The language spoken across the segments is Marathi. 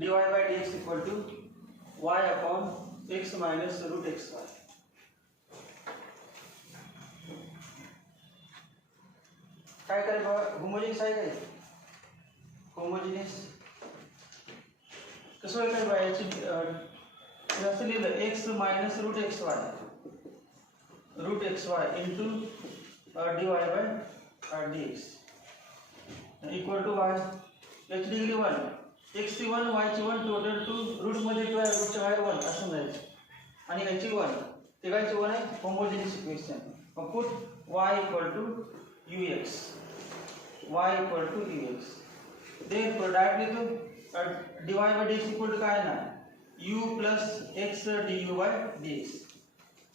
dy by dx equal to y upon x minus root xy. काय करेल बाबा, होमोजेनियस आहे काय? होमोजेनियस कसं होईल काय बाबा, याची असं लिहिलं x minus root x y into dy by dx equal to y, याची डिग्री 1, x ची 1 y ची 1 टोटल 2 रूट मध्ये 2 आहे, रूटच्या बाहेर 1 असं जायचं आणि याची 1 तिघांची 1 आहे, होमोजेनियस इक्वेशन. मग put y equal to ux, y equal to ux. Then directly तो dy by dx equal to काय ना u plus x du by dx.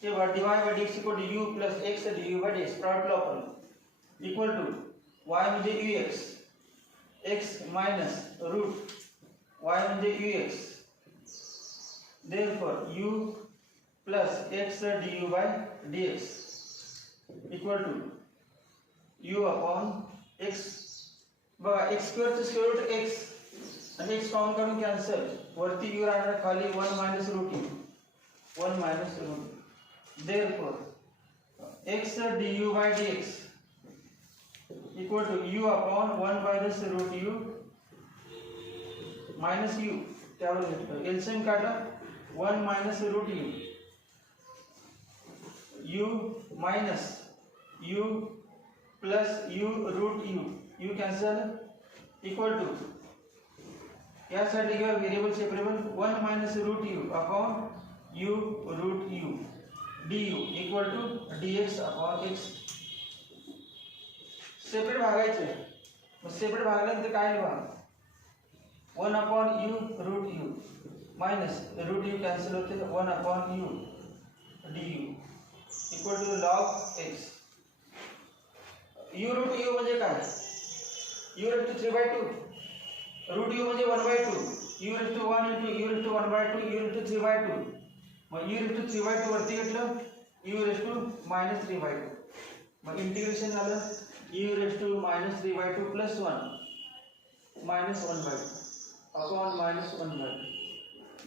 ते dy by dx equal to u plus x du by dx product law आपण इक्वल टू y म्हणजे ux, x minus root y म्हणजे ux, therefore u plus x du by dx equal to u upon x. बघा x स्क्वेअर चे स्क्वेअर रूट x आणि x कॉमन काढून कॅन्सल, वरती u राहणार, खाली 1 minus root u, 1 minus root. therefore x du by dx equal to u upon 1 minus root u minus u. त्यावर घेतलं एलसीएम काढला, 1 minus root u minus u plus u root u cancel equal to यासाठी किंवा variable separable 1 minus root u upon u root u du equal to dx upon x. Separate भागायचे, मग सेपरेट भागल्यानंतर काय लिहा, 1 upon u root u minus root u cancel होते, 1 upon u d u equal to log x. U root u म्हणजे काय, u raise to 3/2, root u म्हणजे 1/2, u raise to 1 into u raise to 1/2 u raise to 3/2. मग यू रेस टू 3/2 वरती घेतलं, यू रेस टू मायनस 3/2. मग इंटिग्रेशन झालं u raised to minus 3/2 plus 1 minus 1/2 upon minus 1/2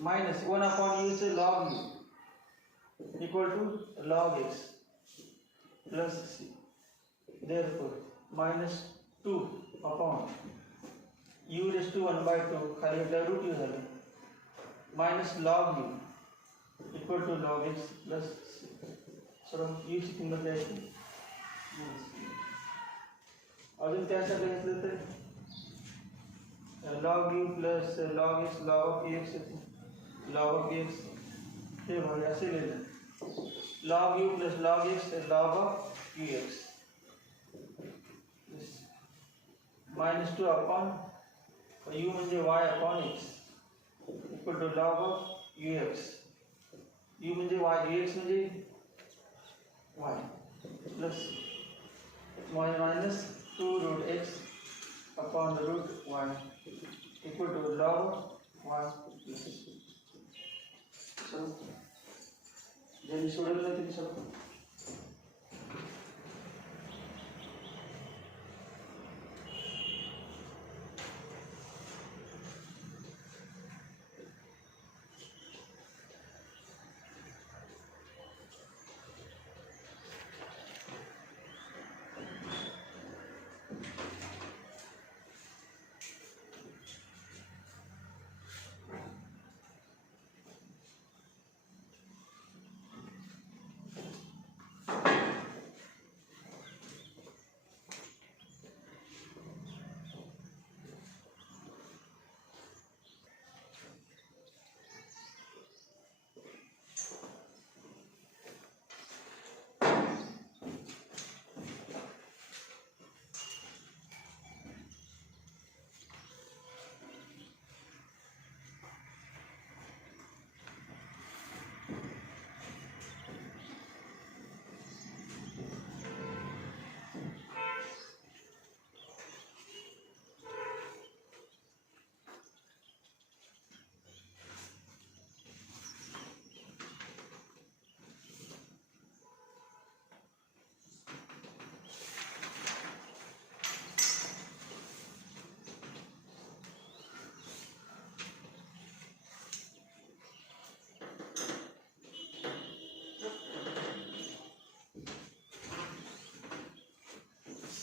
minus 1 upon u is log u equal to log x plus c. therefore minus 2 upon u raised to 1/2 खाली root u झालं minus log u equal to log x plus c. so u ची किंमत द्यायची, अजून त्यासाठी घेतलं तर log u plus log x log of x log of x हे भाग असे लिहिलं, log u plus log x log of ux minus 2 upon u म्हणजे y upon x equal to log of ux, u म्हणजे y ux म्हणजे y plus y minus 2 root x upon root y equal to log y plus. So then सोडवलं तरी सगळं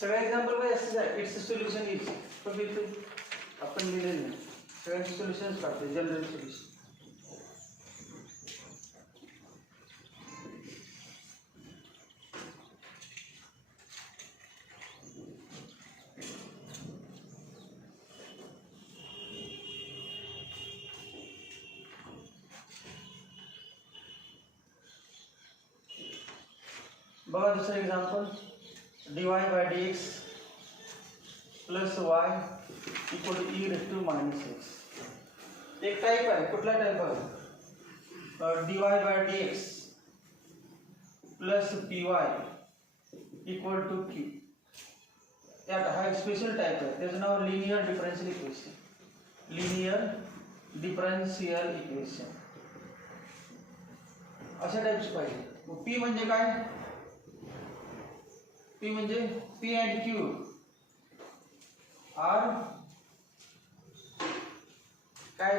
सगळ्या एक्झाम्पल मध्ये असंच आहे, इट्स सोल्युशन इज, पण इथे आपण लिहिलेलं नाही, सगळ्यांचे सोल्युशन्स काढतो, जनरल सोल्युशन. बघा दुसरं example, dy by dx plus y equal to e raise to minus x. एक टाईप आहे, कुठला टाईप आहे, dy by dx plus py equal to q. यात हा एक स्पेशल टाईप आहे, त्याचं नाव linear differential equation. Linear differential equation अशा टाईपची पाहिजे. p म्हणजे काय, p म्हणजे p and q आर काय,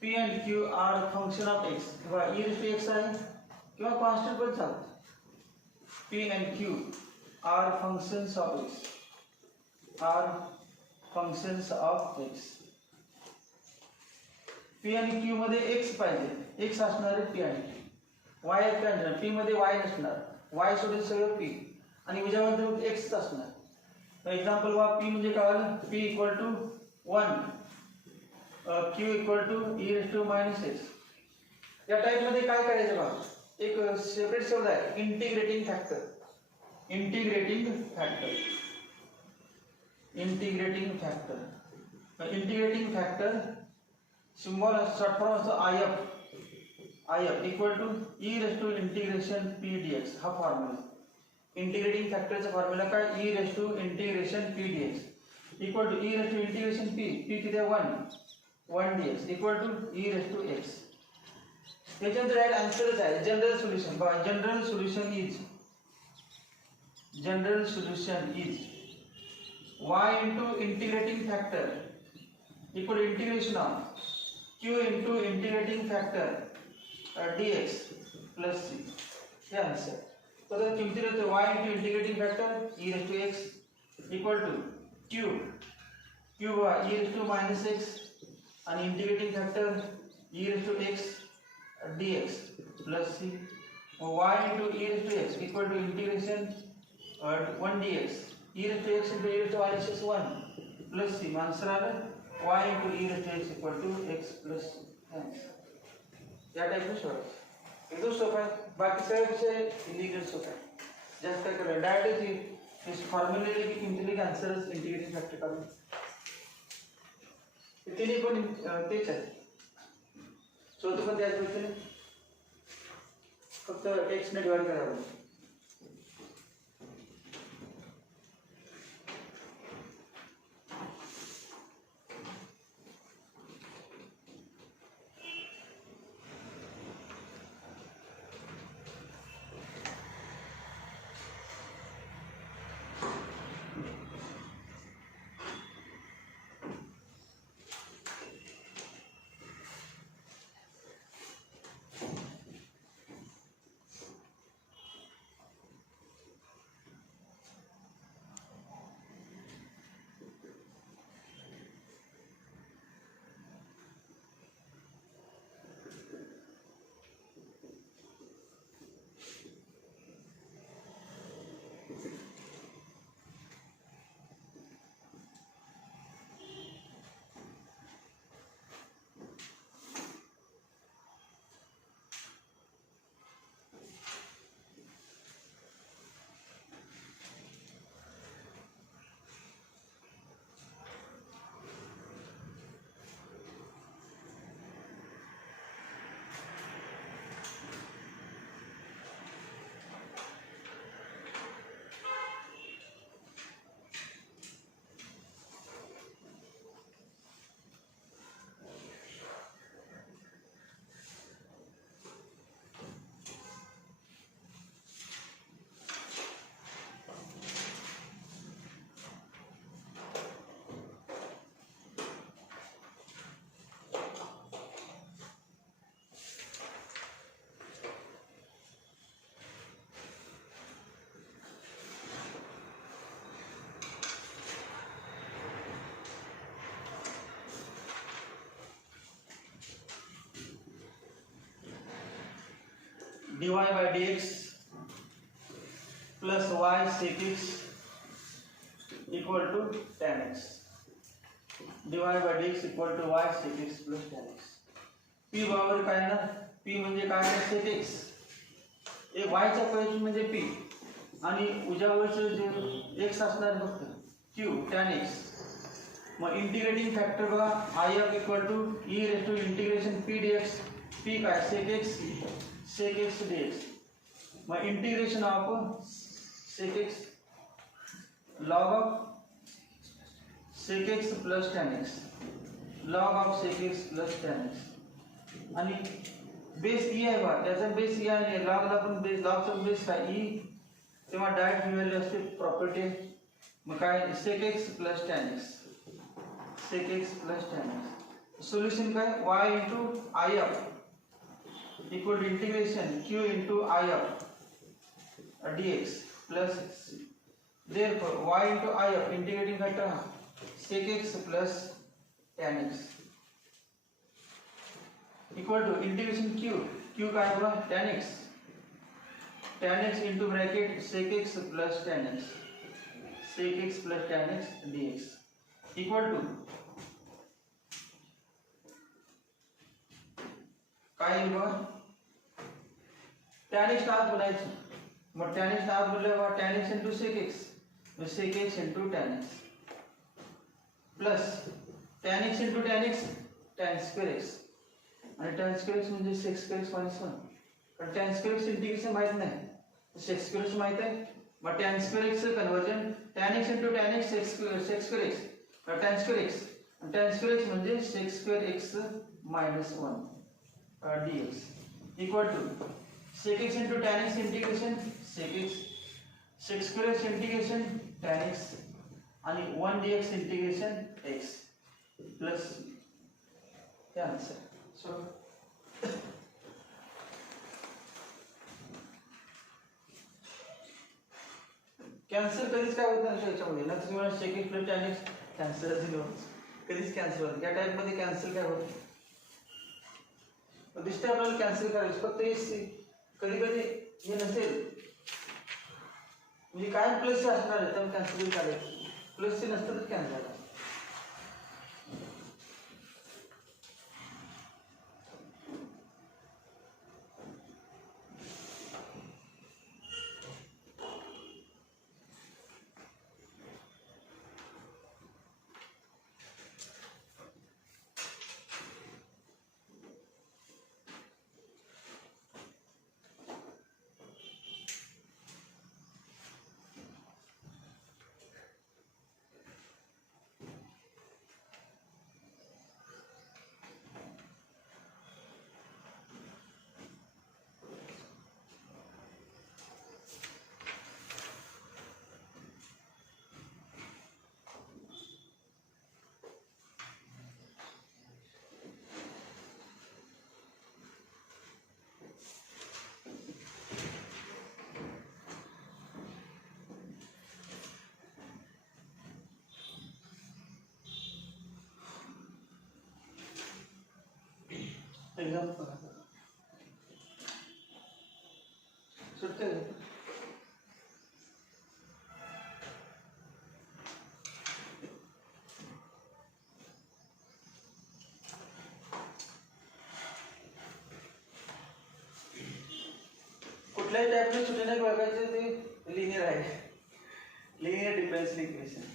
p and q आर फंक्शन ऑफ x किंवा e टू x आहे किंवा कॉन्स्टंट पण चालतं. p and q are functions of x, are functions of x. p आणि q मध्ये x पाहिजे, x असणार आहे p आणि q, y पाहिजे, p मध्ये y नसणार, y सोडून सगळं p आणि उद्यामध्ये x असणार. एक्झाम्पल वा p म्हणजे काय आलं, p equal to 1, q equal to e raise to minus x. या टाइप मध्ये काय करायचं बघा, एक सेपरेट शब्द आहे, integrating factor. Integrating factor, integrating factor, integrating factor symbol short form असतो IF equal to e raise to integration p dx. हा फॉर्म्युला इंटिग्रेटिंग फॅक्टरचा फॉर्म्युला काय, e raise to integration p dx equal to e raise to integration p किती आहे 1 dx equal to e raise to x. त्याच्यानंतर राईट आन्सरच आहे जनरल सोल्युशन. बघा general solution is y into integrating factor equal to integration of q into integrating factor dx plus c. हे आन्सर. तर किमती रहते y into integrating factor e raised to x equal to q e raised to minus x and integrating factor e raised to x dx plus c. y into e raised to x equal to integration 1 dx e raised to x into e raised to minus x 1 plus c. Answer आलं y into e raised to x equal to x plus c. या टाइप में सोडा एकदम सोपा है. बाकी सगळे विषय इलिगल सोपा है. जास्त काय करायचं, डायरेक्ट इस फॉर्म्युले की किमती लेके आंसरच इंटिग्रेटिंग फॅक्टर काढून तिने पण तेच आहे. सोडतो पण त्याच गोष्टीने फक्त टेक्स्ट ने डिवाइड करावं. dy by dx plus y sec x equal to tan x. dy by dx equal to y sec x plus tan x. p बरोबर काय ना, p म्हणजे काय आहे sec x, ए y चा परिमाण म्हणजे p आणि उजव्या बाजूचे जे x असणार फक्त q tan x. मग इंटिग्रेटिंग फॅक्टर बघा if equal to e raise to integration p dx, p काय sec x dx. मग integration of sec x log of sec x plus tan x, log of sec x plus tan x. आणि बेस e आहे बघा, त्याचा बेस e आहे, लॉगला पण बेस, लॉगचा बेस काय e, तेव्हा डायरेक्ट व्हॅल्यू असते प्रॉपर्टी. मग काय sec x plus tan x, sec x plus tan x. Solution काय y into if equal to integration q into if dx plus, therefore y into if integrating factor sec x plus tan x equal to integration q काय होगा tan x into bracket sec x plus tan x, sec x plus tan x dx equal to काय येईल बघा tan x नाव बोलायचं. मग tan x नाव बोलले बघा tan x into sec x, मग sec x into tan x plus tan x into tan x tan square x, आणि tan square x म्हणजे sec square x minus 1. पण tan square x इंटिग्रेशन माहित नाही, sec square x माहित आहे. मग tan square x conversion tan x into tan x sec square x, tan square x, आणि tan square x म्हणजे sec square x minus 1 dx equal to sec x into tan x integration sec x, sec square x integration tan x आणि 1 dx integration x plus हे आन्सर. सो कॅन्सल कधीच काय होत नाही याच्यामध्ये ना, तुम्ही मला sec x plus tan x cancel कधीच कॅन्सल होत, या टाइप मध्ये कॅन्सल काय होत दिसते आपल्याला कॅन्सल करायचं. फक्त कधी कधी हे नसेल म्हणजे काय प्लस असणार आहे तर कॅन्सल करायचं, प्लस चे नसतं तर कॅन्सल करायचं. एक्झाम्पल सुटते कुठल्याही टाईपने सुटे नाही बघायचे, ते लिनियर आहे, linear differential equation.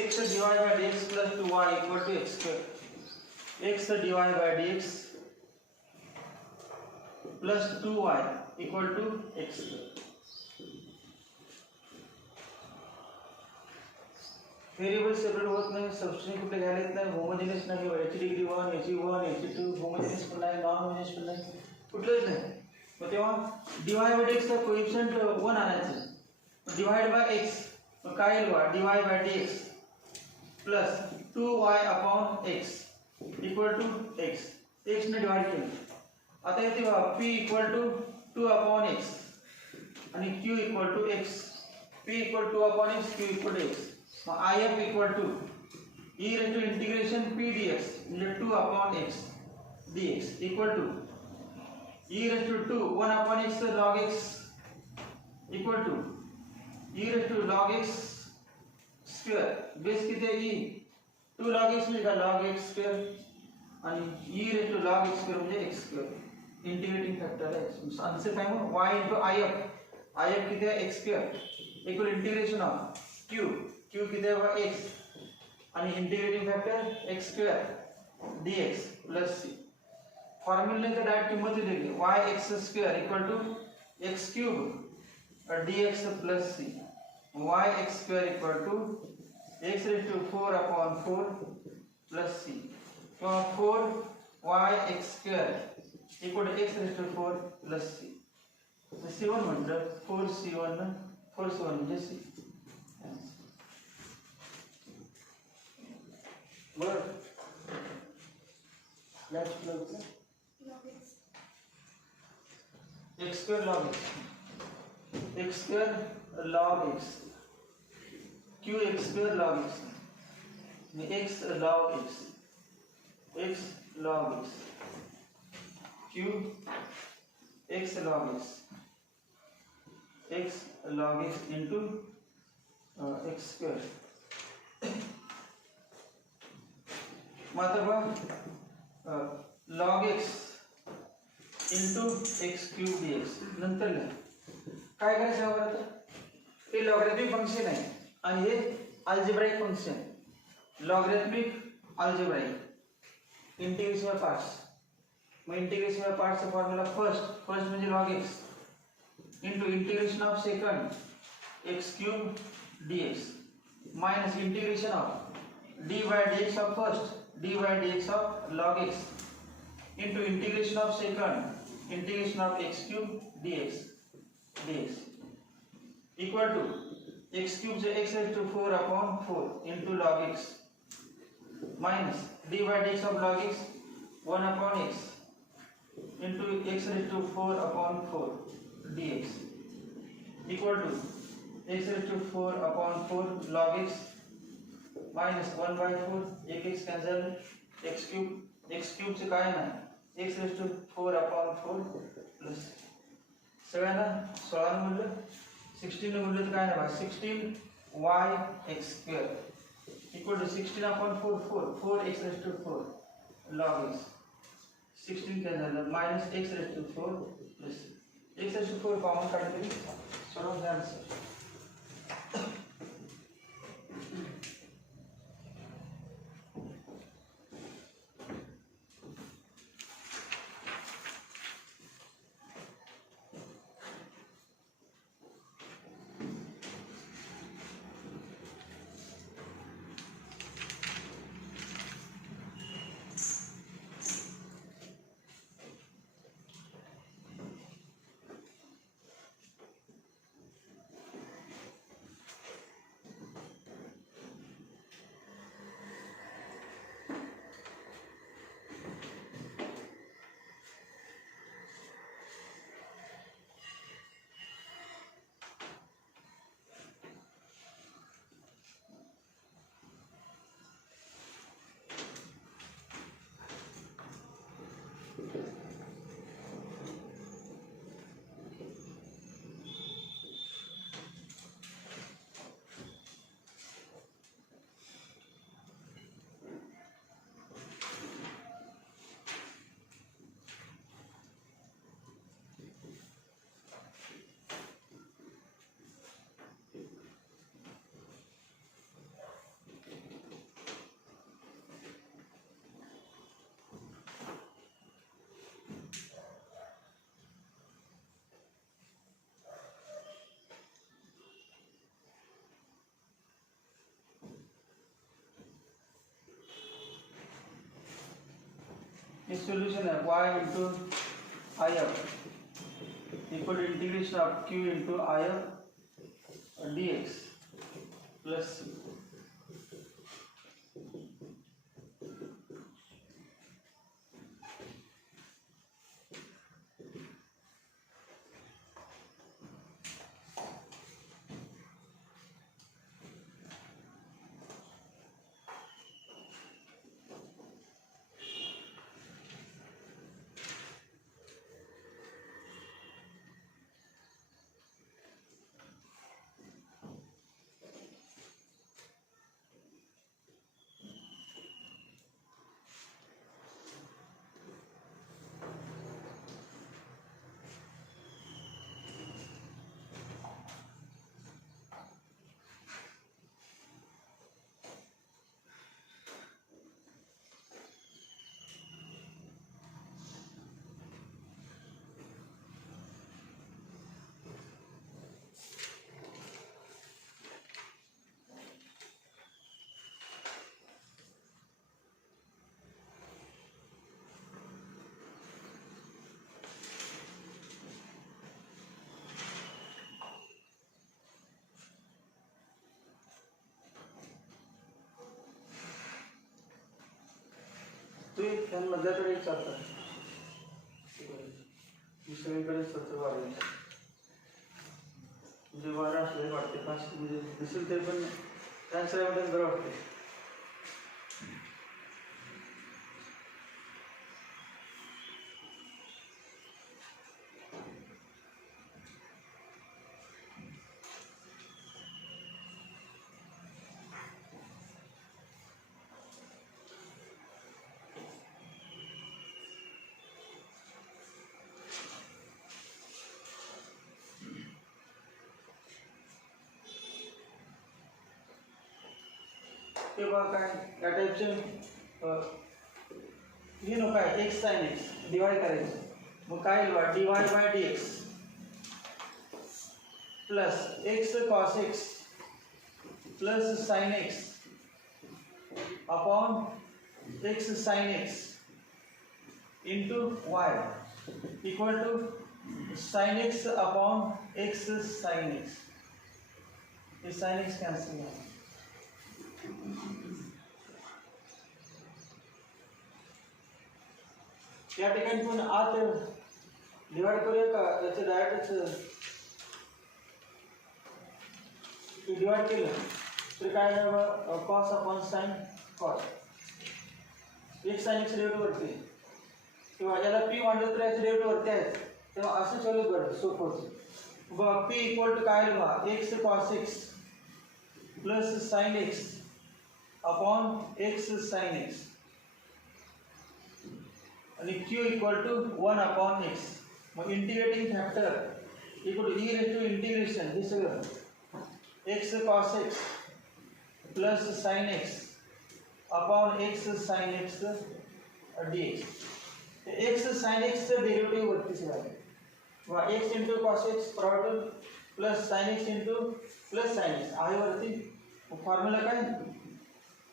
x divided by dx plus 2y equal to x square. X divided by dx plus 2y equal to x square. Variable separate होत नाही, सबस्टिट्यूट कुठे घ्यायला येत नाही, होमोजेनियस नाही, याची डिग्री 1 याची 1 याची 2, होमोजेनियस पण नाही, नॉन होमोजेनियस पण नाही, कुठलंच नाही. मग तेव्हा डिवाइड बाय x चा कोएफिशिएंट 1 आणायचं. डिवाइड बाय x मग काय येईल बा, divide by dx plus 2y upon x equal to x. x ने डिवाइड केलं. आता येते बा p equal to 2 upon x आणि q equal to x. p equal 2 upon x, q equal to x. मग if equal to e raise to integration p dx म्हणजे 2 upon x dx equal to e raise to 2 1 upon x log x equal to e raise to log x square. Base किती आहे e 2 log x म्हणजे log x स्क्वेअर आणि e raise to log x square म्हणजे x स्क्वेअर. इंटिग्रेटिंग फॅक्टर आहे. आन्सर काय मग y if किती आहे x square equal integration of q किती आहे बा x आणि integrating factor x square dx plus c. Formula तर डायरेक्ट किंमत दिली yx square equal to x cube dx plus c. yx square equal to x raise to 4 upon 4 plus c किंवा 4 yx square equal to x raise to 4 plus c. c1 म्हटलं 4c1 म्हणजे c. बरं x square log x square log x q x square log x x log x log x q x log x into x square. मतलब log x into x cube dx. नंतर काय करायचं आहे आता, हे लॉगरिथमिक फंक्शन आहे आणि हे algebraic function. Logarithmic algebraic integration by parts. मग इंटिग्रेशन बाय पार्ट्सचा फॉर्म्युला फर्स्ट म्हणजे log x into integration of second x cube dx minus integration of d by dx of first d by dx of log x into integration of second integration of x cube dx equal to x cube say x raised to 4 upon 4 into log x minus d by dx of log x 1 upon x into x raised to 4 upon 4 dx equal to x raised to 4 upon 4 log x minus 1 by 4 एक x कैंसिल x क्यूब से काय ना x raise to 4 upon 4 plus सगळ्यांना 16 ने मूल्य 16 ने मूल्य काय ना 16 y x square equal to 16 upon 4 x raise to 4 log x 16 cancel minus x raise to 4 plus x raise to 4 common काढ दे. सोडवून घ्या आन्सर. इस सोल्यूशन है y into I F equal to integration of q into I F d x plus फॅन मधल्याकडे चालतं दुसरीकडे सतत वाढेल म्हणजे वारा असले वाटते फास्ट म्हणजे दिसेल तरी पण फॅनसाठी बरं वाटते. तेव्हा काय या टाईपचे हे नको काय एक्स साइन एक्स डिवाइड करायचं मग काय येईल d y by d x plus x cos x plus sine x upon x sine x into y equal to sine x upon x sine x. ये साइन एक्स कैंसिल है. या ठिकाणी पण आत डिवाइड करूया का याचं डायरेक्टच डिवाइड केलं तर काय कॉस अपॉन साइन कॉस एक साइन एक्स डेरिव्हेटिव्ह वरती किंवा याला पी मांडलं तर याचं डेरिव्हेटिव्ह वरती आहे तेव्हा असं चालू बरं सोपं होतं. बघा पी इक्वल टू काय बघा x cos x plus sine x upon x sine x आणि q equal to 1 upon x. मग integrating factor equal to e raise to integration हे सगळं x cos x plus sine x upon x sine x d x. X sine एक्सचं डेरिव्हेटिव्ह वरतीच राहील किंवा x into cos x product plus sine x into plus sine x आहे वरती. फॉर्म्युला काय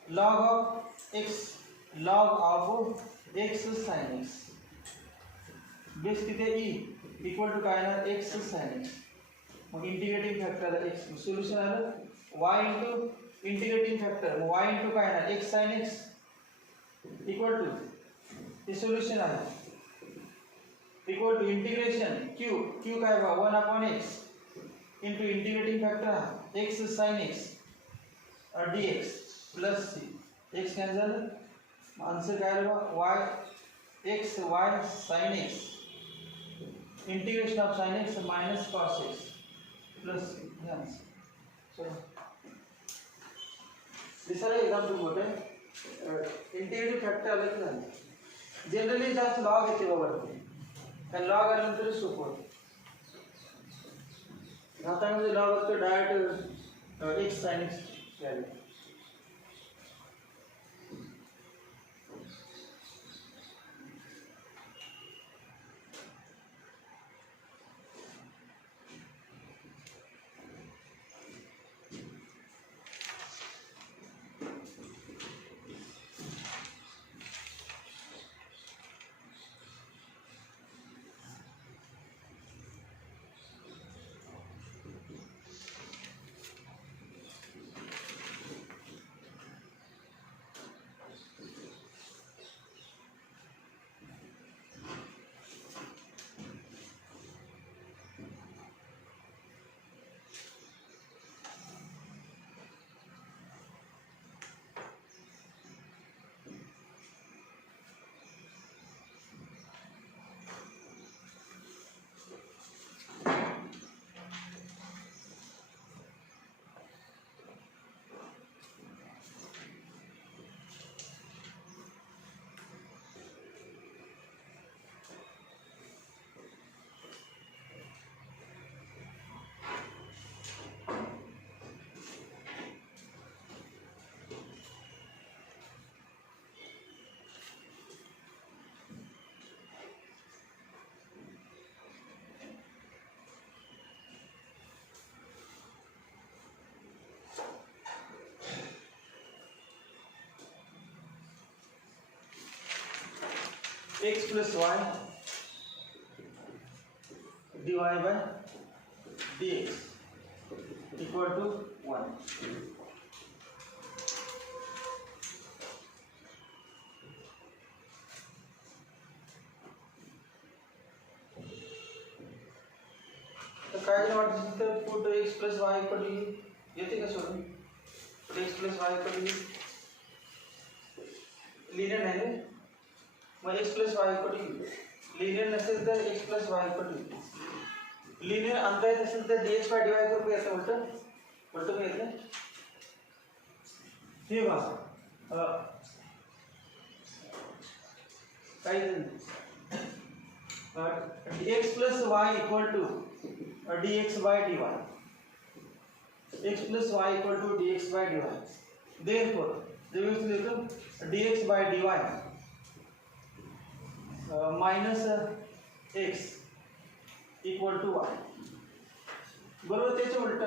log of x log of x sine x base किती आहे ई इक्वल टू काय ना एक्स साइन एक्स. मग इंटिग्रेटिंग फॅक्टर एक्स सोल्युशन आलं वाय इंटू इंटिग्रेटिंग फॅक्टर मग वाय इंटू काय ना x sine x equal to हे सोल्युशन आहे equal to integration q q काय बा 1 upon x into integrating factor x sine x d x plus c x cancel. Answer काय आलं y x y sine x integration of sine x minus cos x plus हे आंसर. चलो दिसायला एकदम तुम्ही मोठे इंटिग्रेटिव्ह फॅक्टर आलं की नाही. जनरली जास्त लॉग येते बाबा कारण लॉग आल्यानंतर सोपं होतं. घातामध्ये लॉग असतो direct x sine x value. x plus y dy by dx equal to 1. तर काय जर वाटत असेल तर put x plus y equal to u येते का सोडून x plus y equal to u linear नाही रे मग x plus y equal to u linear नसेल तर x plus y equal to u linear आणता येत असेल तर dx by dy करू येतं उलट काय येतं हे बघा काय dx plus y equal to dx by dy x plus y equal to dx by dy therefore we will लिखो dx by dy minus x equal to y बरोबर त्याचे उलट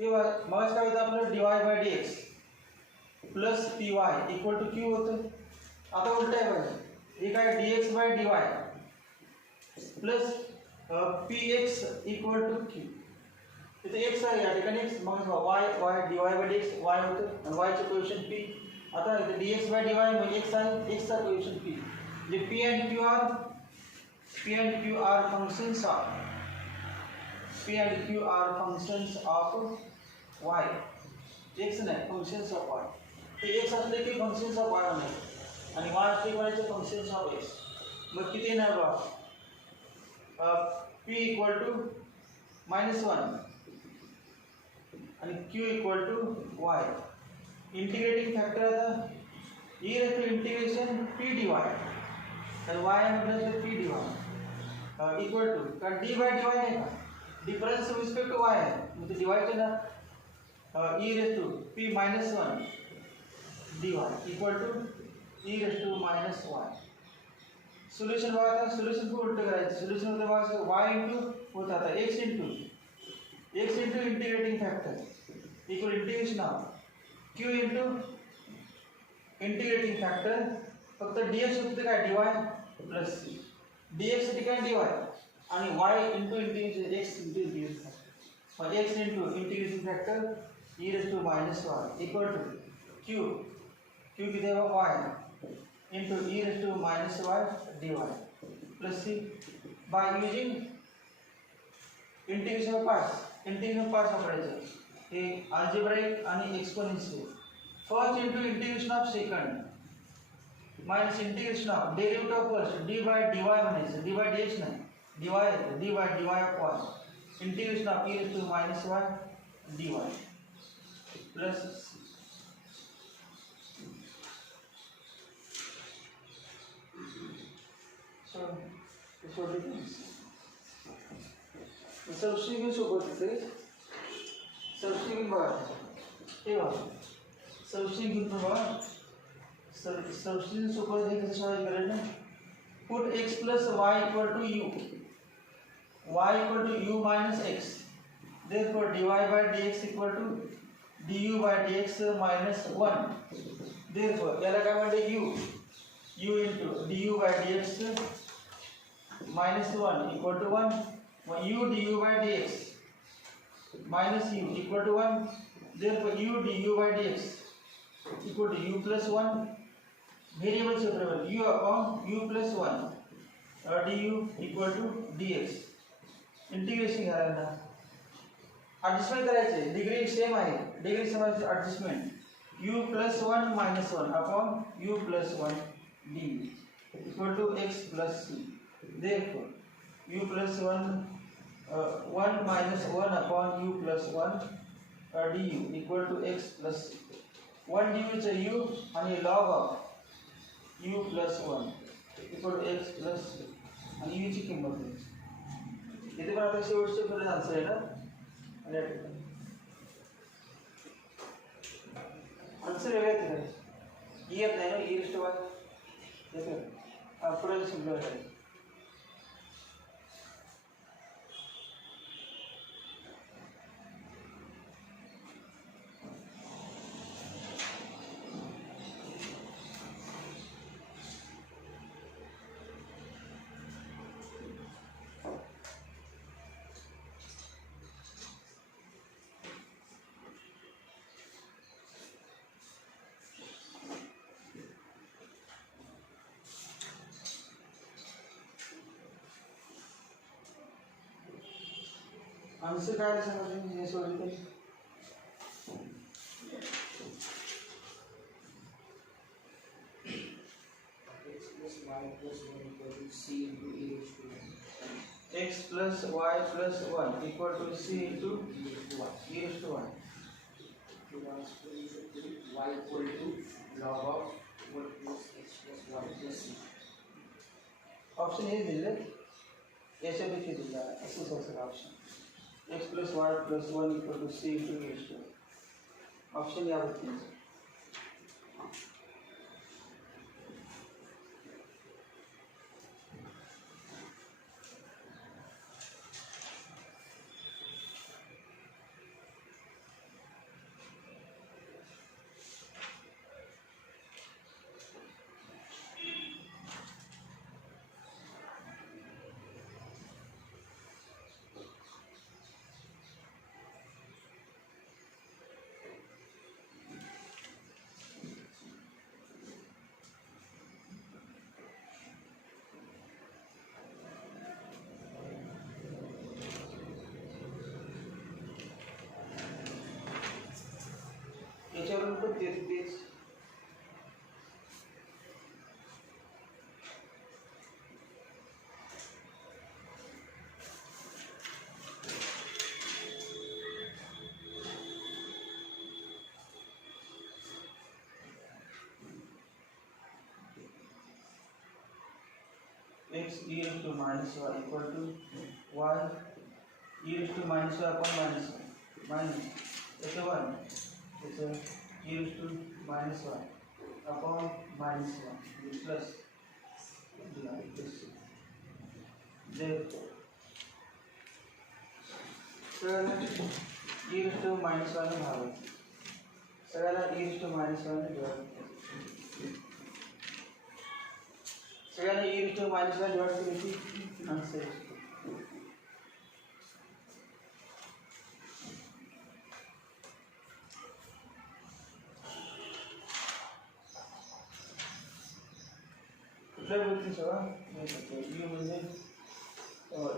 हे मग काय होतं आपलं dy by dx plus py equal to q होतं आता उलट आहे बघा हे काय dx by dy plus px equal to q इथे x आहे या ठिकाणी x मग y dy by dx y होतं आणि y चे कोएफिशिएंट p आता इथे dx by dy म्हणजे x आहे x चा कोएफिशिएंट p जे p and q are functions of y x नाही functions of y ते x असले की functions of y होणार आणि y असले की y चे functions of x मग किती येणार बघा p equal to -1 आणि q equal to y integrating factor आता e raised to integration p dy आणि y म्हटलं तर p dy इक्वल टू कारण d by dy नाही का difference with respect to y आहे म्हणजे डिवाइड केला e raised to p -1 dy equal to e raised to -y solution बघा आता सोल्यूशन को उलट करायचं सोल्यूशन मध्ये बघा y इनटू होत आता x into integrating factor equal integration of q into integrating factor फक्त dx होते काय dy प्लस dx साठी काय dy आणि y into integration x into integration मग x into integration factor e raised to -1 equal to q किती आहे y into e raised to -y dy plus c by using integration parts वापरायचं हे अल्जेब्राइक आणि exponential first into integration of second minus integration of derivative of first d by dy म्हणायचं d by dx नाही d by dy of y integration of e raised to -y dy plus substitution सोबत येते सबस्टिट्यूशन बघा हे बघा सबस्टिट्यूशन बघा सबस्टिट्यूशन सोबत हे कसं शोधायचं करायचं put x plus y equal to u y equal to u minus x therefore dy by dx equal to du by dx minus 1 therefore याला काय म्हणते u into du by dx minus 1 equal to 1 u du by dx minus u equal to 1 therefore u du by dx equal to u plus 1 variable separable u upon u plus 1 du equal to dx integration करायला ॲडजस्टमेंट करायचे डिग्री सेम आहे डिग्री सेम आहे adjustment u plus 1 minus 1 upon u plus 1 du equal to x plus c therefore u plus 1 minus 1 upon u plus 1 du equal to x plus c 1 du is a u and a log of u plus 1 equal to x plus c आणि u ची किंमत द्यायची इथे पण आता शेवटचे पुढे आन्सर आहे ना आणि आन्सर वेगळा आहे येत नाही ना e raised to y येतो पुढे सिम्पल आहे आंसर काय समजून हे सोडले x plus y plus 1 equal to c into e raised to 1. Y equal to log of 1 plus x plus y plus c. Option A दिले याच्या पैकी दिला असंच असेल option x plus y plus 1 equal to c into e raised to 1. Option यावरती याच्यावरून पण तेच x e raised to minus y equal to y e raised to minus y upon minus y minus it's a 1 it's a e raised to minus y upon minus 1 plus therefore सगळ्यांना e raised to minus 1 ने भाग सगळ्यांना e raised to minus 1 ने भाग सगळ्यांना e raised to minus 1 divide केली की आंसर कुठल्या गोष्टी सगळं नाही शकतो u म्हणजे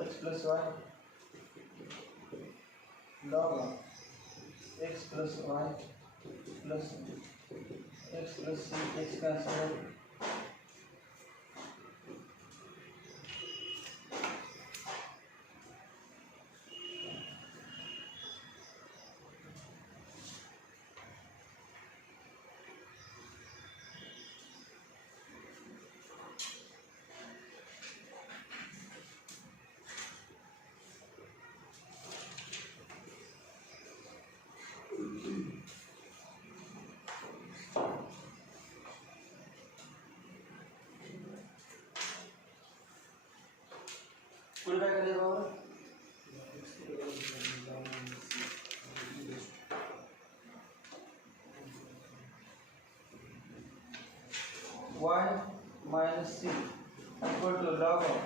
x plus y log x plus y plus x plus c x cancel पुढे काय करायचं बाबा y minus c equal to log of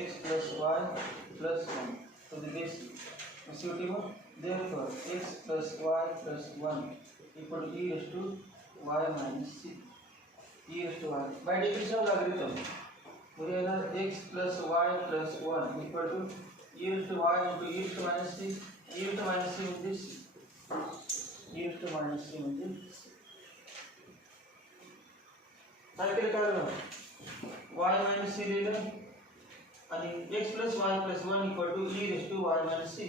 x plus y plus 1 to the base c. Therefore x plus y plus 1 equal to e raised to y minus c e raised to y by definition of logarithm. We have x plus y plus 1 equal to e raised to y into e raised to minus c. E raised to minus c with this e raised to minus c with this. काय केलं कारण y minus c लिहिलं आणि x plus y plus 1 equal to e raised to y minus c.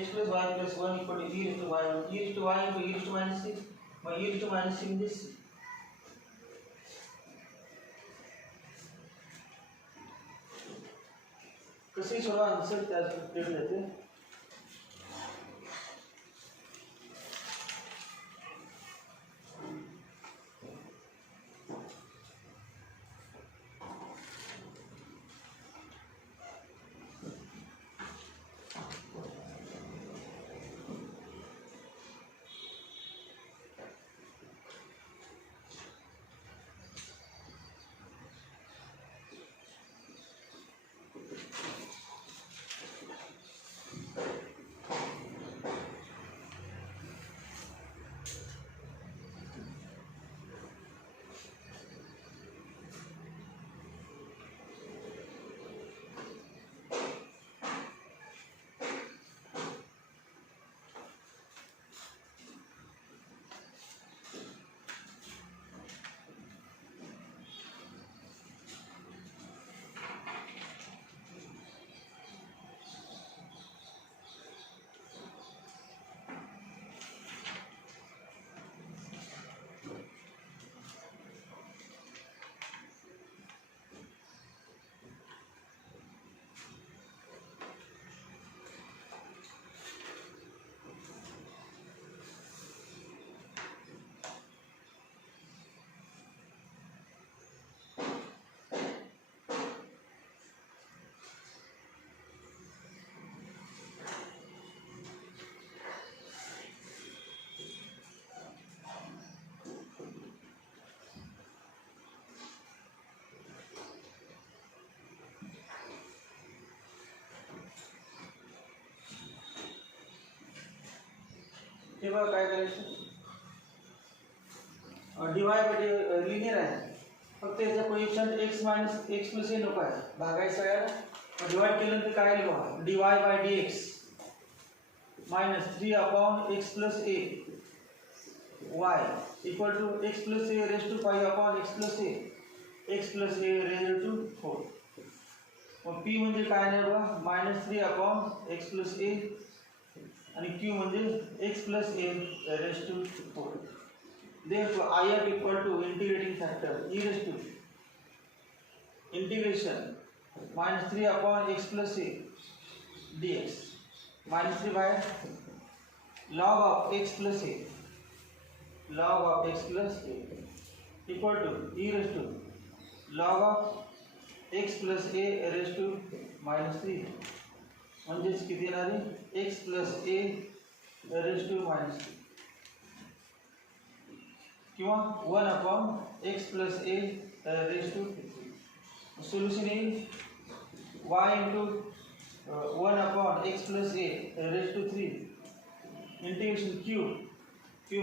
x plus y plus 1 equal to e raised to y into e raised to minus c. मग e raised to minus c with this कसे सोडवा आंसर त्याच प्लेट देते हे बघा काय करायचं, डिवाय बाय लिनियर आहे, फक्त याचा coefficient x minus x plus a नको आहे, भागायचं आहे डिवाइड केल्यानंतर काय येईल बघा, d y by dx minus 3 upon x plus a y equal to x plus a raise to 5 upon x plus a raise to 4. मग p म्हणजे काय नाही बघा, minus 3 upon x plus a आणि q म्हणजे x plus a raise to 4. Therefore, IF equal to integrating factor e raised to integration minus 3 upon x plus a dx minus 3 by log of x plus a equal to e raised to log of x plus a raised to minus 3 म्हणजेच किती येणार आहे x plus a raised to minus 3 किंवा 1 upon x plus a raise to. Solution येईल y into 1 upon x plus a raise to 3 integration q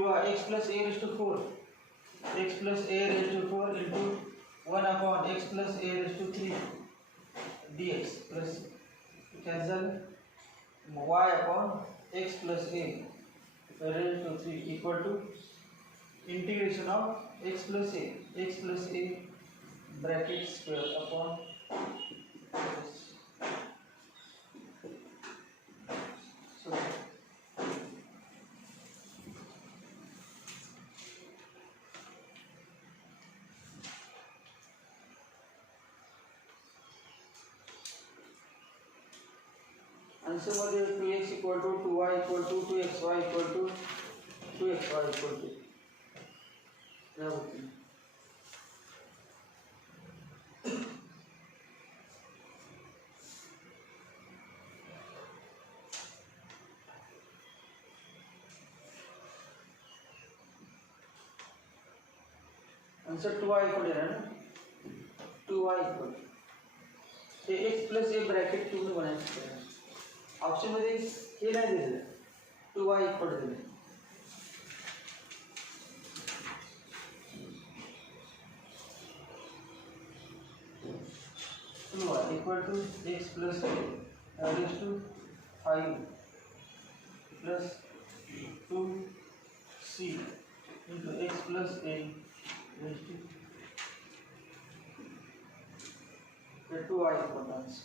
by x plus a raise to 4 x plus a raise to 4 into 1 upon x plus a raise to 3 dx plus cancel y upon x plus a raise to 3 equal to integration of x plus a bracket square upon so answer मध्ये 2x equal to 2y equal to 2xy equal to 2xy equal to क्या होती है आंसर 2y इक्वल है ना 2y इक्वल हे x प्लस ए ब्रॅकेट तुम्ही बनायचं आहे. ऑप्शन मध्ये हे नाही दिलेलं 2y इक्वल दिले. equal to x plus a raised to 5 plus 2c into x plus a raised to 2y importance.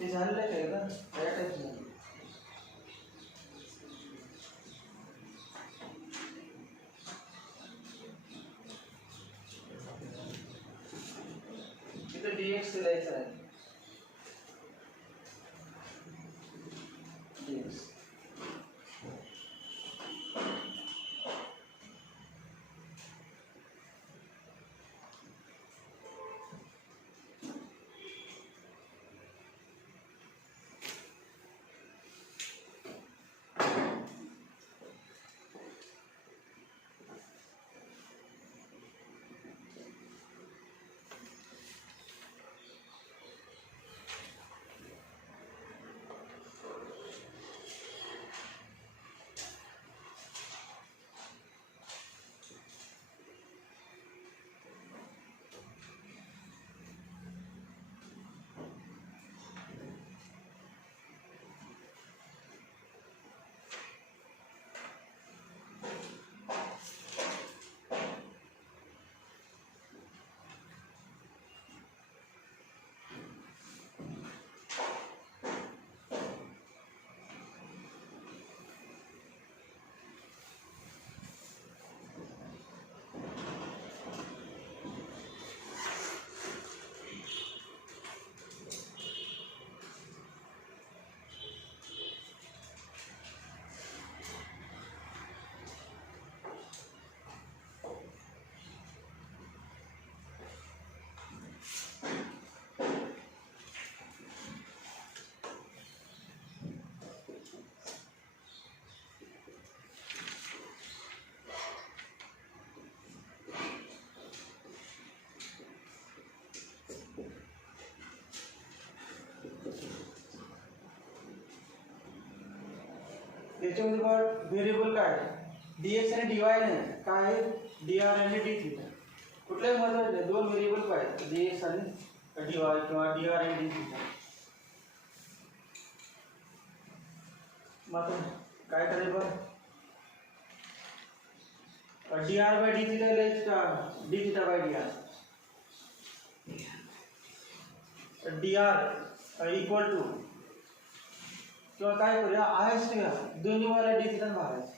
ते झालेलं आहे का त्या टाइप झालं. इथं dx लिहायचं आहे dx याच्यामध्ये बघा व्हेरिएबल काय dx आणि dy नाही काय आहे dr आणि d थिटा कुठल्याही महत्वाचे दोन व्हेरिएबल पाहिजे dx आणि dy किंवा dr आणि d थिटा मग काय करायचं बरं dr by d theta लिहायचं का d theta by dr dr equal to किंवा काय करूया आहेच का दोन्ही वाला d theta भागायचं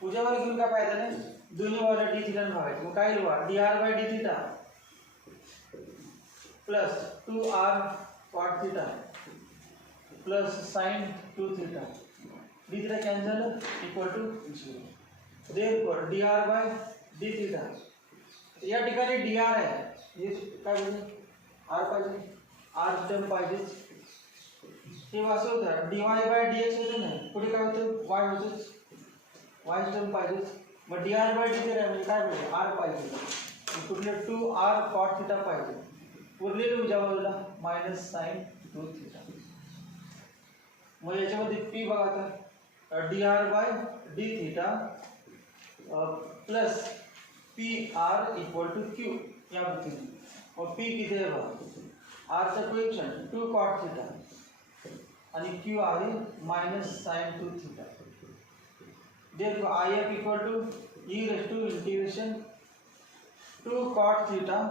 पूजावर घेऊन काय फायदा नाही दोन्ही वाला d theta भागायचं मग काय लिहू dr by d theta plus 2r cot theta plus sin 2 theta d theta cancel equal to 0 therefore dr by d theta या ठिकाणी dr आहे हे काय म्हणजे r पाहिजे r टर्म पाहिजे हे असं होतं dy by dx होतं ना पुढे काय होतं y होतं y टर्म पाहिजे मग dr by d theta म्हणजे काय पाहिजे r पाहिजे कुठले 2r cot theta पाहिजे उरलेलं उजव्या बाजूला मायनस sin 2 theta मग याच्यामध्ये p बघा आता dr by d theta plus p r equal to q या पद्धतीने और पी किती आहे बघा आरचा कोएफिशिएंट 2 cot थीटा आणि क्यू आहे minus sine 2 theta therefore I F equal to e raise to integration 2 cot theta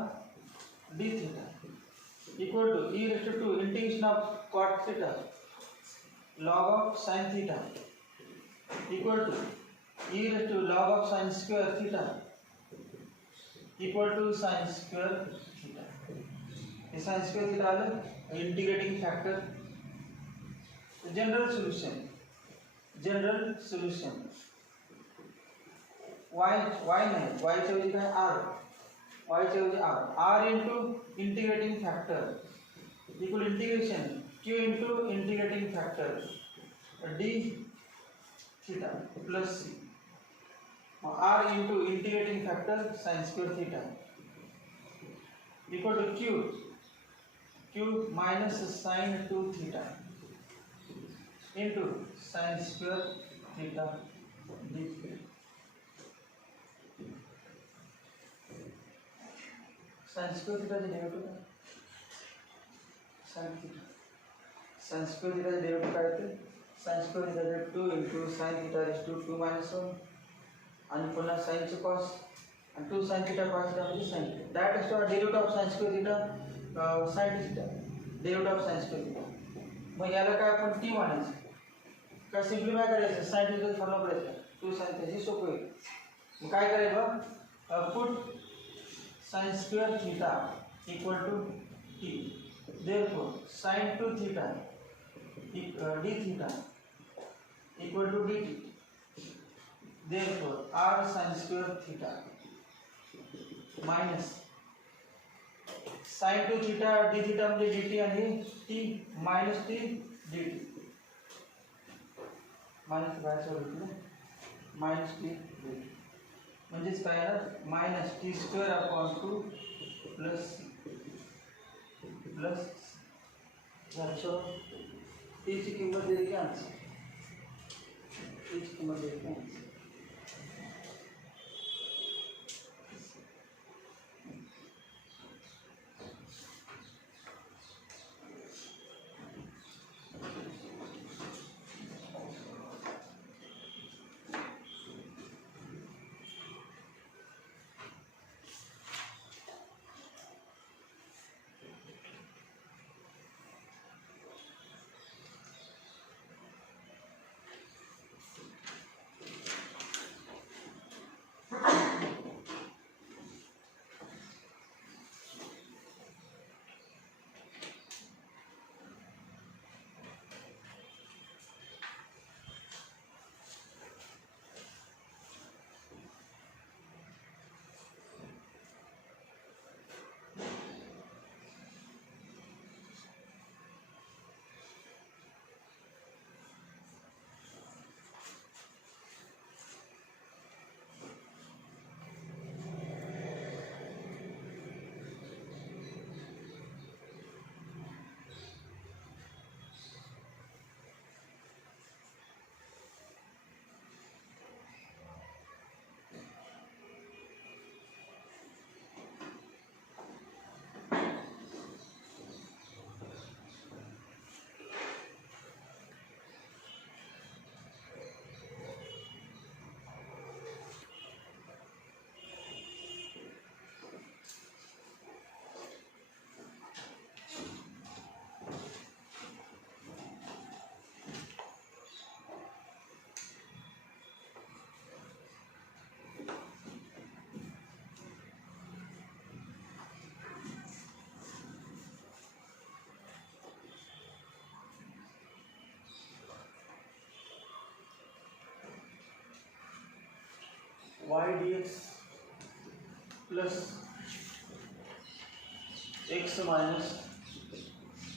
d theta equal to e raise to 2 integration of cot theta log of sin theta equal to e raised to log of sin square theta equal to sin square theta. ये sin square theta आलं integrating factor. General solution y नहीं y च्या ऐवजी काय r y च्या ऐवजी r into integrating factor equal integration q into integrating factor d theta plus c r into integrating factor sin square theta equal to q minus sin 2 theta into sin square theta d sin square theta जे derivative sin theta sin square theta जे डेरिव्हेटिव्ह काय होते sin square theta 2 into sin theta raised to 2 minus 1 आणि पुन्हा sin चे cos आणि 2 sin theta cos theta म्हणजे sin theta that is the derivative of sin square theta sin theta derivative of sin square theta मग याला काय आपण t मानायचं का सिम्प्लिफाय करायचं sin theta फॉर्म्युला करायचा 2 sin theta हे सोपं आहे मग काय करायचं put sin square theta equal to t therefore sin 2 theta d theta equal to dt therefore r sin square theta minus sin 2 theta d theta म्हणजे dt आणि t minus t dt minus बाहेरचं होतं minus t dt म्हणजेच काय आहे minus t square upon 2 plus झालं t ची किंमत दिली की आन्सर t ची किंमत दिली की answer y dx plus x minus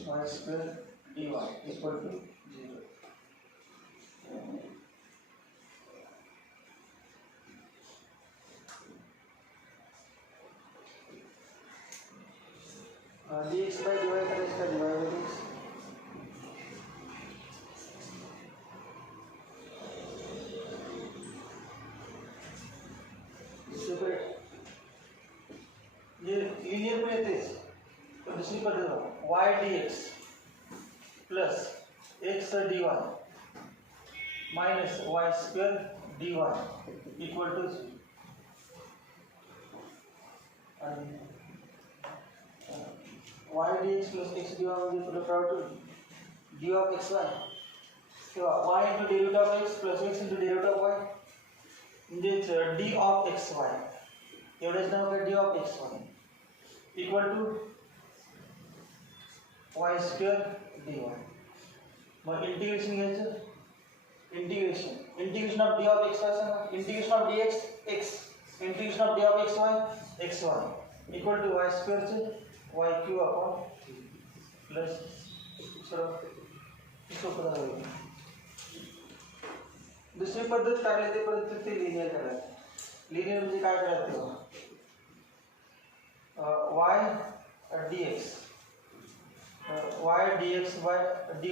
y square dy equal to 0. dx by dy करायचं का dy by dx? सेपरेट ये लिनियर में येतेच तर दुसरी पद्धत y dx plus x dy minus y square dy equal to 0 आणि y dx plus x dy म्हणजे तुला काय होतं d of xy किंवा y into derivative of x plus x into derivative of y म्हणजेच d of xy एवढेच नाव काय d of xy equal to y square dy मग इंटिग्रेशन घ्यायचं integration of d of xy सांगा integration of dx x integration of d of xy xy equal to y square चे y क्यू अपॉन प्लस दुसरी पद्धत काढली ते पद्धत ते लिनियर करायचं लिनियर म्हणजे काय करायचं तेव्हा y dx y dx by dy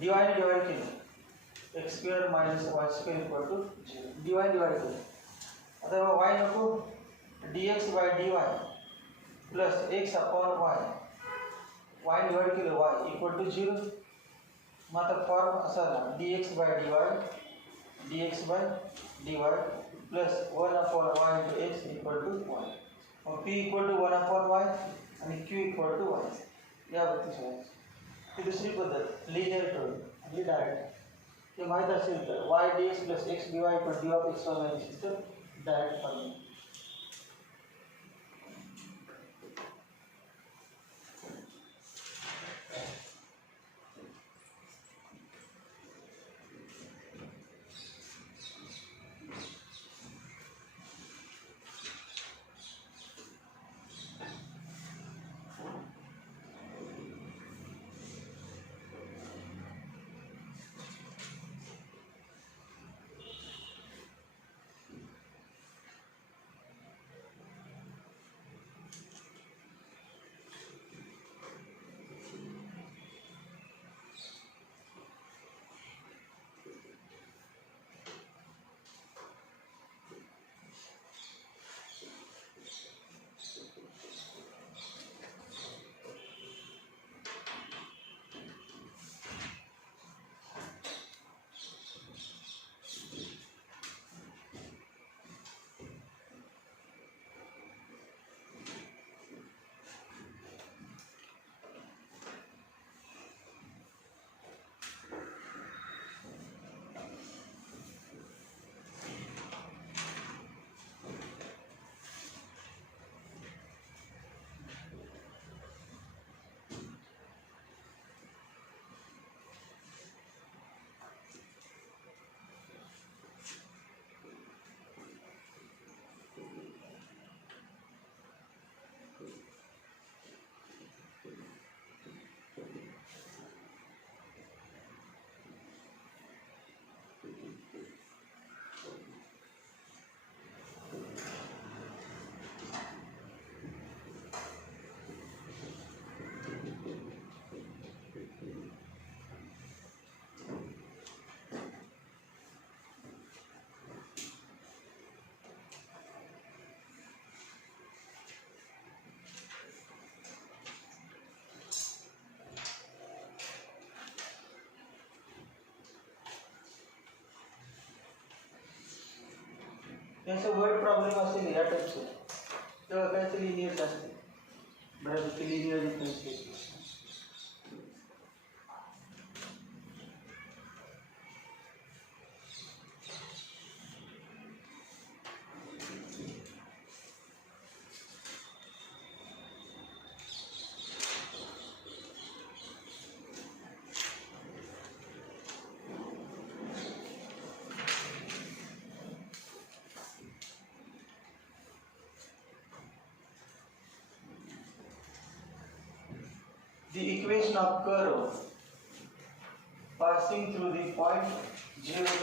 dy ने डिवाइड केलं x square minus y square equal to 0 dy divide केलं आता y नको dx by dy plus x upon y divide केलं y इक्वल टू 0 मग आता फॉर्म असा आला dx by dy plus 1 upon y into x equal to y मग p equal to 1 upon y आणि q इक्वल टू y या पद्धतीने ही दुसरी पद्धत लिनियर टर्म म्हणजे डायरेक्ट हे माहित असेल तर y dx plus x dy equal d of x y minus तर डायरेक्ट फॉर्म यांचं वर्ड प्रॉब्लेम असेल या टाईपचं तेव्हा काहीतरी लिनियर जास्त बऱ्यापैकी linear differentiation the equation of curve passing through the point 0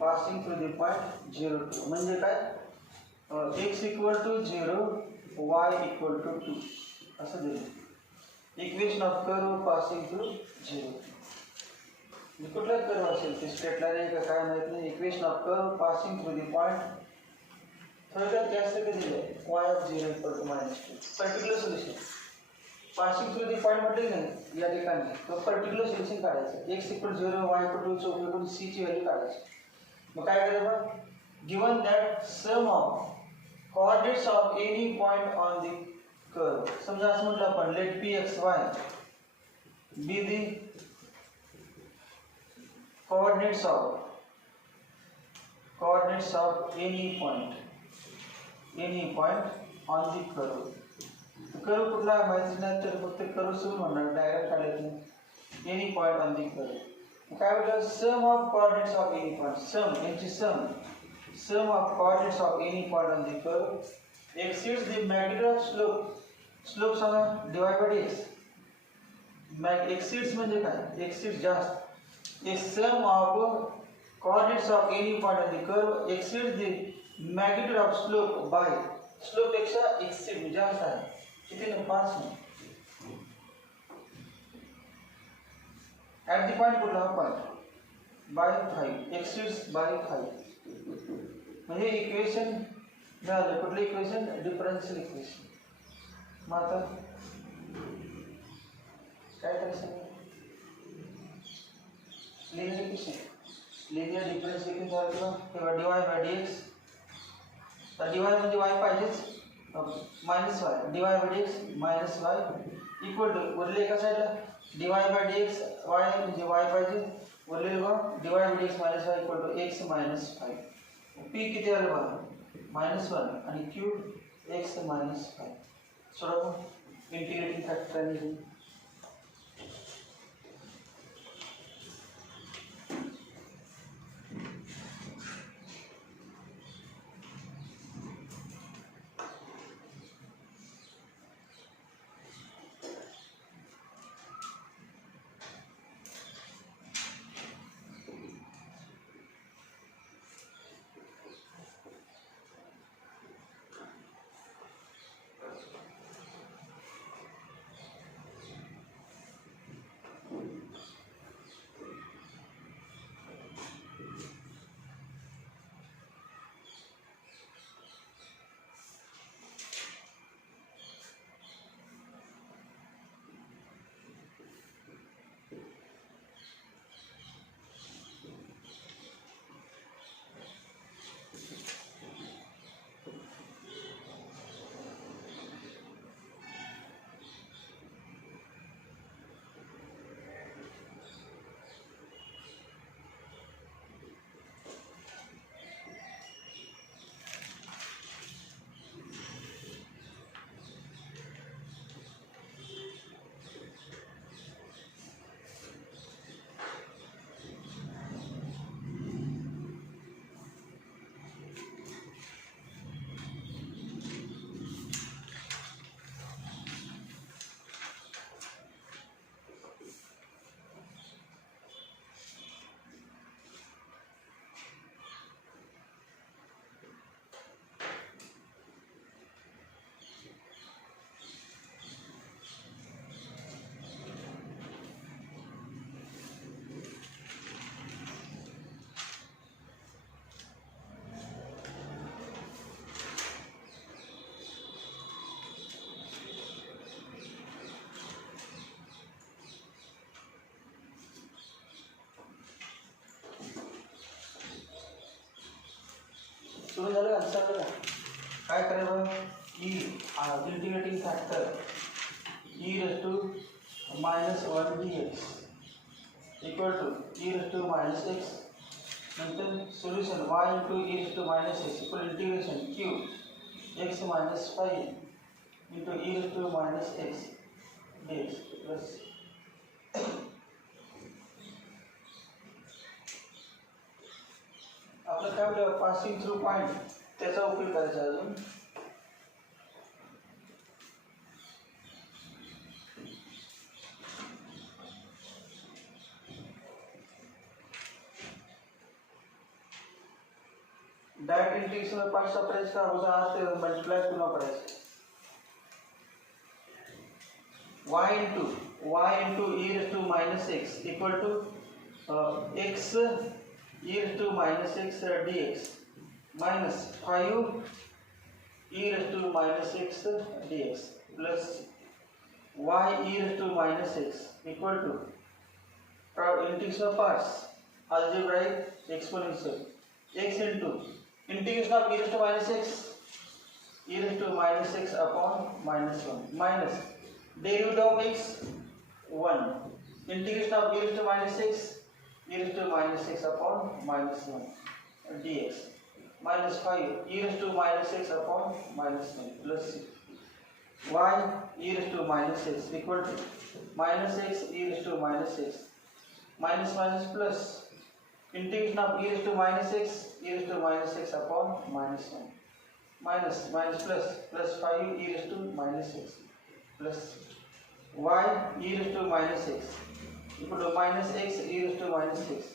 passing through the point 0 2 म्हणजे काय x equal to 0 y equal to 2 असं दिलं equation of curve passing through 0 कुठला कर्व असेल ते स्ट्रेट लाईन आहे का काय माहित नाही equation of curve passing through the point थोडक्यात जास्त कधी दिलंय y of 0 equal to -2 particular solution passing through the point म्हटलं नाही या ठिकाणी तो पर्टिक्युलर सोल्युशन काढायचं x equal 0 y equal to 2 चा उपयोग करून c ची व्हॅल्यू काढायची मग काय करायचं given that sum of coordinates of any point on the curve समजा असं म्हटलं आपण let p x y be the coordinates of any point on the curve curve कुठला माहिती नाही तर फक्त कर्व सुरू म्हणणार डायरेक्ट काढायचं any point on the curve काय होतं sum of coordinates of any point sum यांची sum of coordinates of any point on the curve exceeds the magnitude of slope सांगा divide by x exceeds म्हणजे काय exceeds जास्त a sum of coordinates of any point on the curve exceeds the magnitude of slope by slope पेक्षा exceed जास्त आहे किती 5 at the point कुठला point by 5 exceeds by 5 म्हणजे इक्वेशन मिळालं कुठलं इक्वेशन डिफरन्शियल इक्वेशन मग आता काय करायचं linear equation linear differential equation झालं किंवा dy by dx तर dy म्हणजे y पाहिजेच minus y dy by dx minus y equal to उरले एका साईडला dy by dx y म्हणजे y पाहिजे उरलेलं बघ dy by dx minus y equal to x minus 5 p किती आलं बघा -1 आणि q x मायनस 5 सोडा इंटिग्रेटिंग फॅक्टर आणि सुरू झालं आन्सर बघा काय करायचं integrating factor e⁻1 dx equal to e⁻x नंतर solution y e⁻x equal integration q x minus 5 e⁻x dx प्लस आपलं काय होतं पासिंग थ्रू पॉइंट त्याचा उपयोग करायचा अजून डायरेक्ट इंटीग्रेशन में पार्ट सेपरेट का होगा आज से मल्टीप्लाई करना पड़ेगा y into e raised to minus x equal to x e raised to minus x dx minus 5 e raised to minus x dx plus y e raised to minus x equal to integration of parts algebraic exponential x into integration of e raised to minus x upon minus 1 minus derivative of x 1 integration of e raised to minus x upon minus 1 dx minus 5 e raised to minus x upon minus 1 plus y e raised to minus x equal to minus x e raised to minus x minus minus plus integration of e raised to minus x upon minus 1 minus minus plus 5 e raised to minus x plus y e raised to minus x equal to minus x e raised to minus x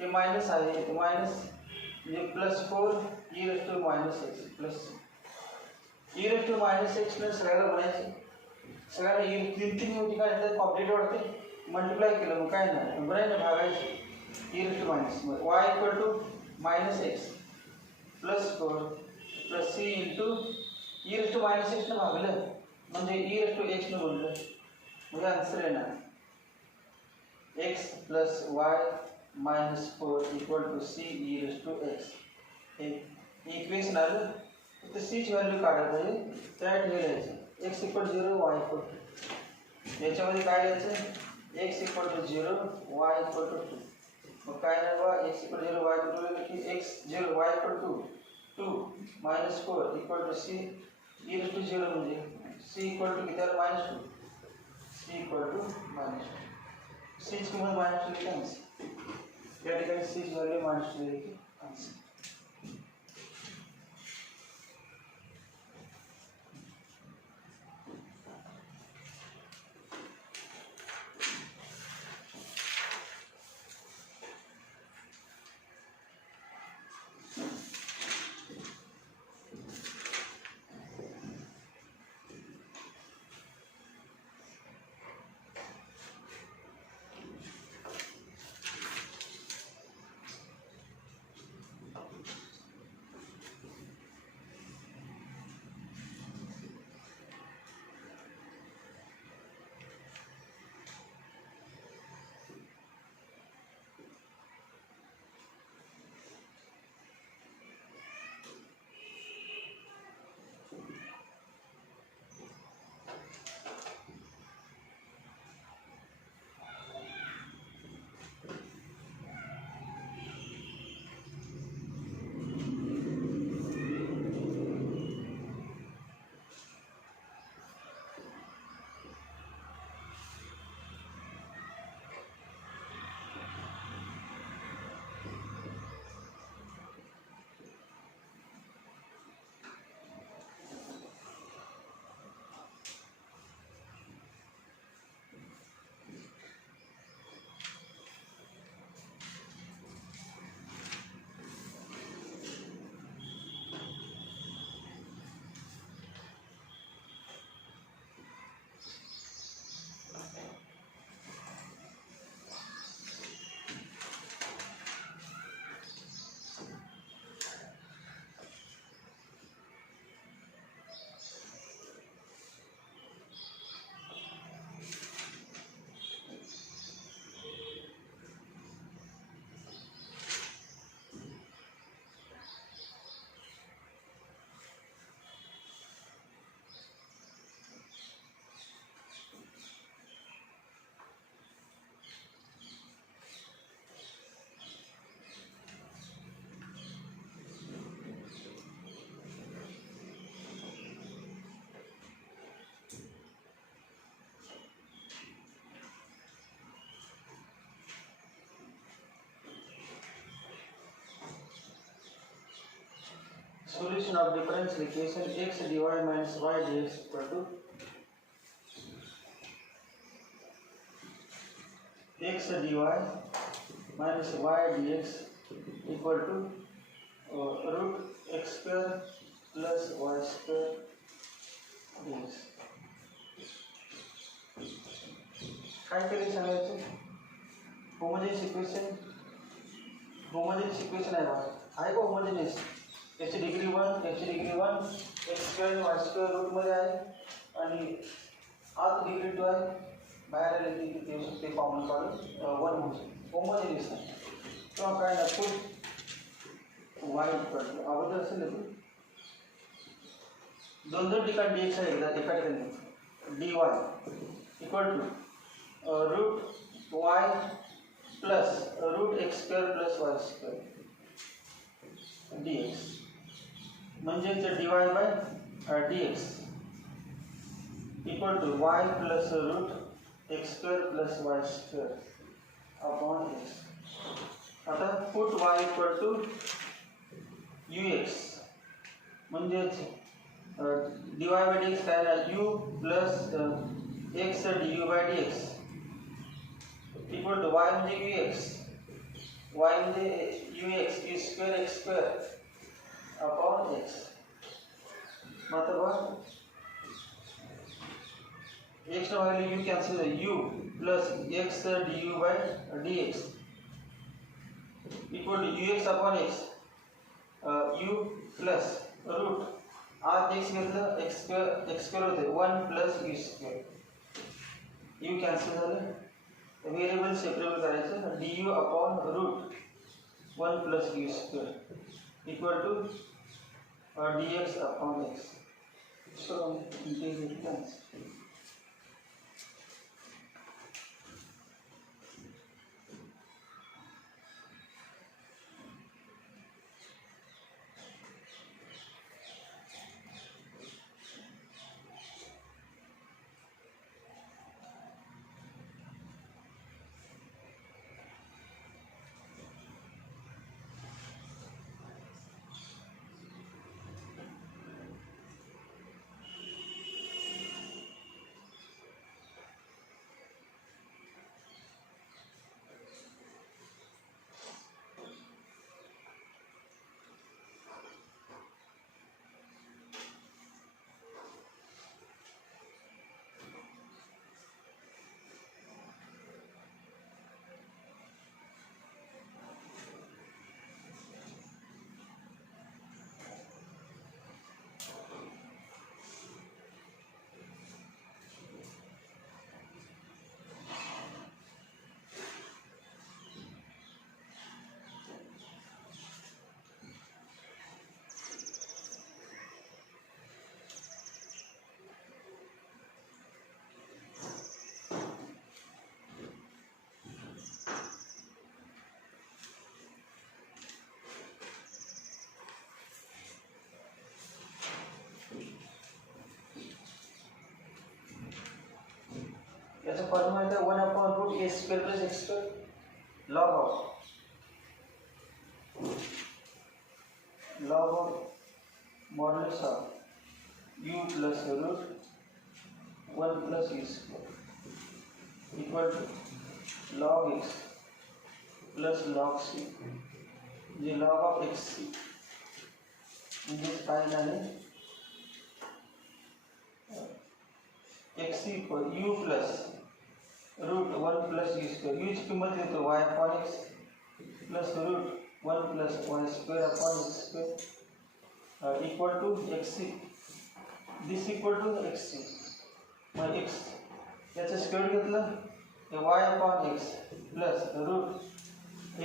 ये माइनस आ जाए तो माइनस ये plus 4 e raised to minus x plus e raised to minus x ने सगळ्याला बनायचे सगळ्याला e तीन तीन होती काय त्यात कॉम्प्लीट वाढते मल्टिप्लाय केलं मग काय नाही बनायचं भागायचे e raised to minus y equal to minus x plus 4 plus c into e raised to minus x ने भागलं म्हणजे e raised to x ने गुणलं म्हणजे आन्सर येणार x plus y minus 4 equal to c e raised to x हे इक्वेशन आलं तर c ची व्हॅल्यू काढायला पाहिजे त्या ठेवायचं x equal to 0 y equal to याच्यामध्ये काय लिहायचं x equal to 0 y equal to 2 मग काय नाही बा x equal to 0 y equal to की x 0 y equal to 2 minus 4 equal to c e raised to 0 म्हणजे c equal to किती आलं minus 2 c equal to minus 2 c ची किंमत minus 2 लिहायची या ठिकाणी c ची व्हॅल्यू minus 2 लिहायची answer Solution of differential equation x dy minus y dx equal to x dy minus y dx equal to root x square plus y square dx. काय केले सांगायचं? होमोजेनियस इक्वेशन आहे बघा. आहे का होमोजेनियस? याची degree 1 x square y square रूटमध्ये आहे आणि आत डिग्री 2 आहे. बाहेर आले की ते कॉमन काढून 1 होमोजेनियस आहे. किंवा काय ना पुट वाय अगोदर असेल ना दोन ठिकाणी dx आहे एका ठिकाणी dy equal to root y plus root x square plus y square dx म्हणजे dy by dx equal to y plus root x square plus y square upon x. आता put y equal to ux म्हणजेच dy बाय dx काय आहे u plus x du by dx equal to y म्हणजे ux y म्हणजे ux u square x square upon x. मग आता बघ x ला व्हॅल्यू u कॅन्सल आहे u plus x du by dx equal to ux upon x u plus root आत x घेतलं x स्क्वेअर होते 1 plus u square u cancel झालं. व्हेरिएबल सेपरेबल करायचं du upon root 1 plus u square equal to dx upon x. So integrate याचा फॉर्म्युला आहे 1 upon root a square plus x square log of modulus of u plus root 1 plus u square equal to log x plus log c जे log of x म्हणजे काय झाले x equal u plus root 1 plus u square u ची किंमत येतो y upon x plus root 1 plus y square upon x square equal to xc. This equal to xc. मग x याचा स्क्वेअर घेतलं y upon x plus root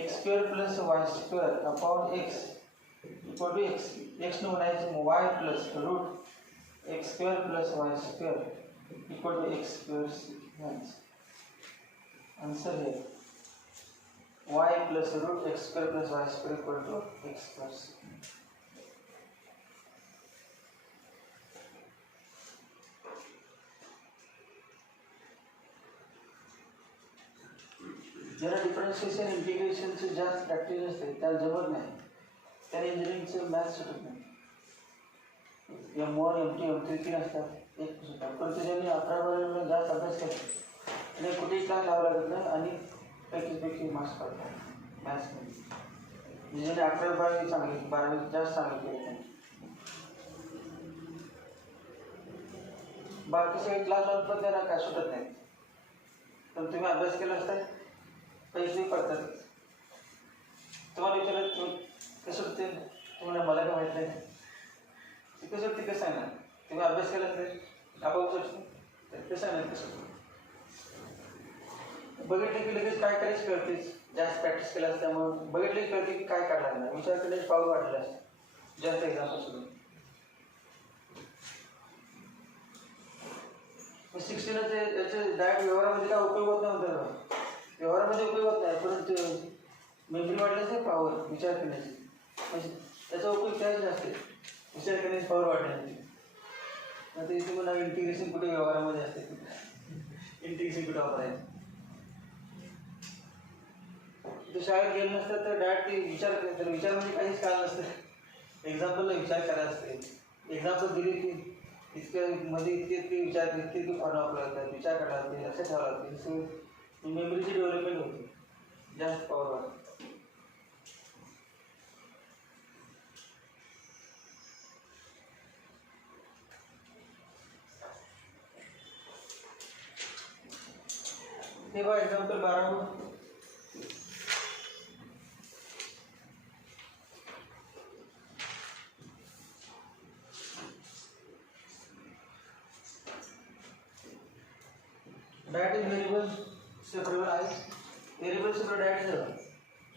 x square plus y square upon x equal to x. x ने बनायचं y plus root x square plus y square equal to x square c. Answer here y plus root x square plus y square equal to x square c. ज्याला डिफरन्शिएशन इंटिग्रेशनचे जास्त प्रॅक्टिस असते त्याला जमत नाही त्याला इंजिनिअरिंगचं मॅथ्स सुटत नाही. M1 M2 M3 तीन असतात एक सुद्धा पण त्याच्याने 11-12 जास्त अभ्यास करतो आणि कुठेही काय लावं लागत नाही आणि पैकीपैकी मार्क्स पडतात मॅथ्समध्ये. म्हणजे 11-12 चांगली 12 जास्त चांगली केली त्यांनी. बाकी सगळे क्लास लावून पण त्यांना काय सुटत नाही. पण तुम्ही अभ्यास केला असता पैसे पडतात. तुम्हाला विचारलं कसं होते तुम्हाला मला काय माहीत नाही ते कसं होते कसं सांगणार. तुम्ही अभ्यास केला तर आपोआप सुटतो तर कसं सांगणार कसं बघितलं की लगेच काय करायचं कळतेच. जास्त प्रॅक्टिस केलं असल्यामुळे बघितलं की कळते की काय काढणार नाही. विचार केल्याचे पाऊल वाढलेलं असतं जास्त एक्झाम्पल सुद्धा. 16 याचे डायरेक्ट व्यवहारामध्ये काय उपयोग होत नाही म्हणतात. व्यवहारामध्ये उपयोग होत नाही परंतु मेमरी वाढल्याच नाही पॉवर विचार करण्याची. म्हणजे त्याचा उपयोग त्याच असते विचार करण्याची पॉवर वाढण्याची. आता इथे मला इंटिग्रेशन कुठे व्यवहारामध्ये असते इंटिग्रेशन कुठे वापरायचं. तो शाळेत गेलं नसतं तर डायरेक्ट ते विचार तर विचार म्हणजे काहीच काळ नसतं. एक्झाम्पलला विचार करायला असते. एक्झाम्पल दिली की इतकं मध्ये इतके विचार इतके फॉर्म वापरला लागतात विचार करायला लागते लक्षात ठेवावं लागते. जसं मेमरीची डेव्हलपमेंट होते जास्त पॉवर वाढते. हे बघा एक्झाम्पल 12 डायरेक्ट व्हेरिएबल सेपरेबल आहे. व्हेरिएबल सेपरेबल डायरेक्ट झालं.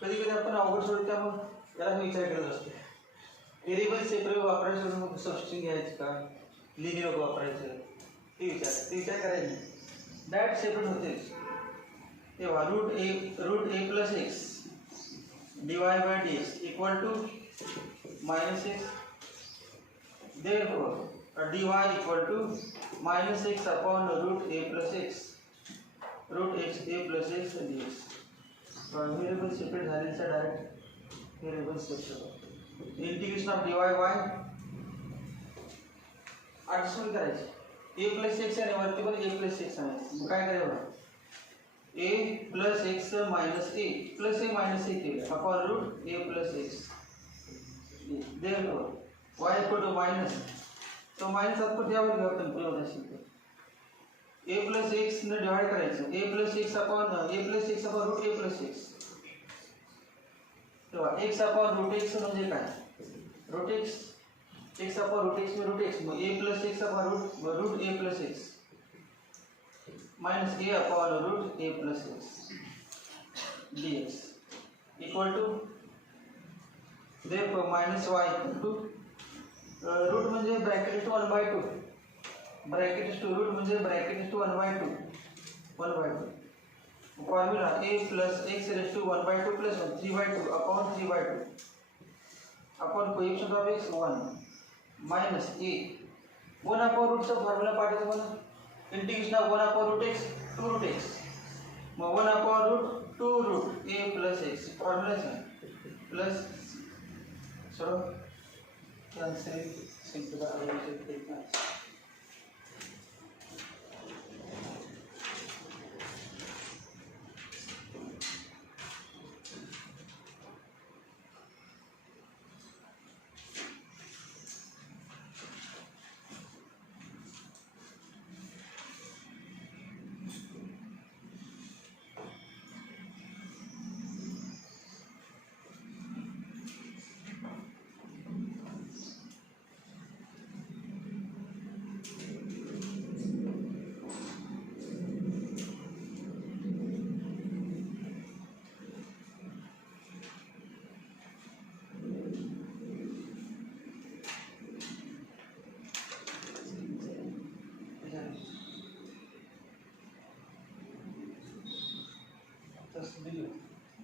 कधी कधी आपण अवघड सोडतो त्यामुळे याला मी विचार करत असतो. व्हेरिएबल सेपरेबल वापरायचं मग सबस्टिट्यूशन घ्यायचं का लिनियर वापरायचं ते विचार करायचं नाही. डायरेक्ट सेपरेट होतेच. तेव्हा root a plus x dy/dx equal to -x. Therefore dy equal to -x upon root a plus x root x a plus x dx. Variable separate झालेचा direct variable separate. Integration of dy y adjustment करायची. ए प्लस एक्स आणि वरती पण ए प्लस एक्स आहे. काय करायचं a plus x minus a plus a minus a केलं upon root a plus x. Therefore y equal to minus तो मायनस आपण यावर घेऊ आपण प्रयोग असेल तर ए प्लस एक्स ने डिवाइड करायचं. A plus x upon root a plus x. तेव्हा एक्स अपॉन रूट एक्स म्हणजे काय root x upon root x root x मग a plus x upon root a plus x minus a upon root a plus x dx equal to therefore minus y equal to root म्हणजे bracket is to 1/2 bracket is to root म्हणजे bracket is to 1/2 formula a plus x raise to 1/2 plus 3/2 upon 3/2 upon coefficient of x 1 minus a 1 upon रूटचा फॉर्म्युला पाठायचा मला. Integration of 1 upon root x 2 root x मग 1 upon root 2 root a plus x फॉर्म्युलाच आहे plus so cancel simple.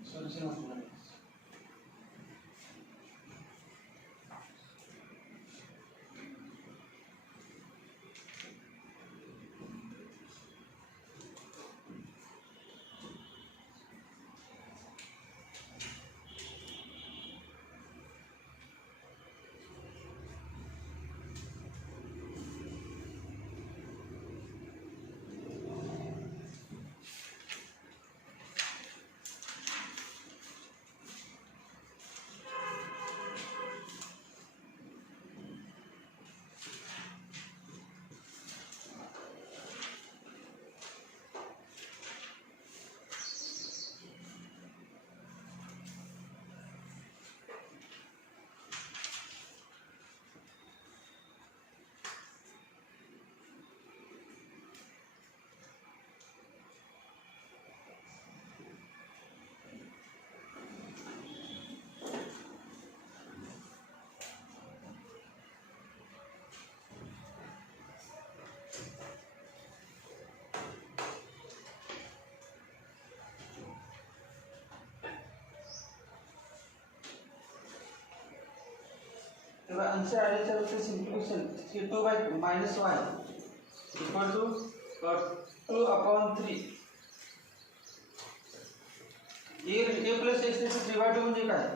Solution of तर आन्सर आलेलं तर simplification 2/2 minus y equal to 2/3 a plus x त्याचं 3/2 म्हणजे काय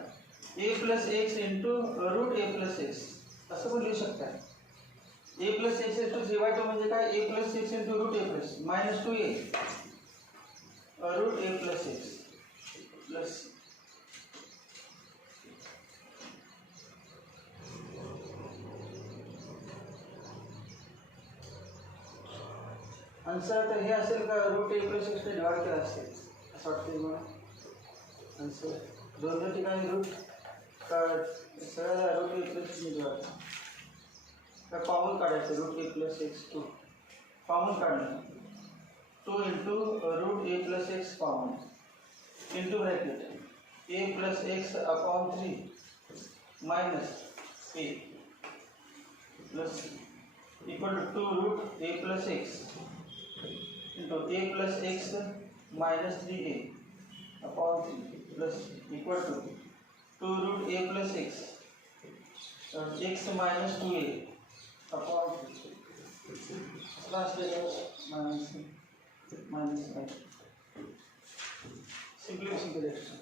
a plus x into root a plus x असं पण लिहू शकता a प्लस एक्स इंटू 3/2 म्हणजे काय a plus x into root a plus minus 2a root a plus x plus answer तर हे असेल का रूट a प्लस एक्सने डिवाइड केला असेल असं वाटतं मला आन्सर दोन ठिकाणी रूट का सगळ्याला रूट a प्लस ने डिवाइड का कॉमन काढायचं root a plus x 2 common काढणं 2 into root a plus x common into bracket a plus x upon 3 minus a plus equal to 2 root a plus x into a plus x minus 3a upon 3 plus equal to 2 root a plus x x minus 2a upon 3 plus minus simplification correction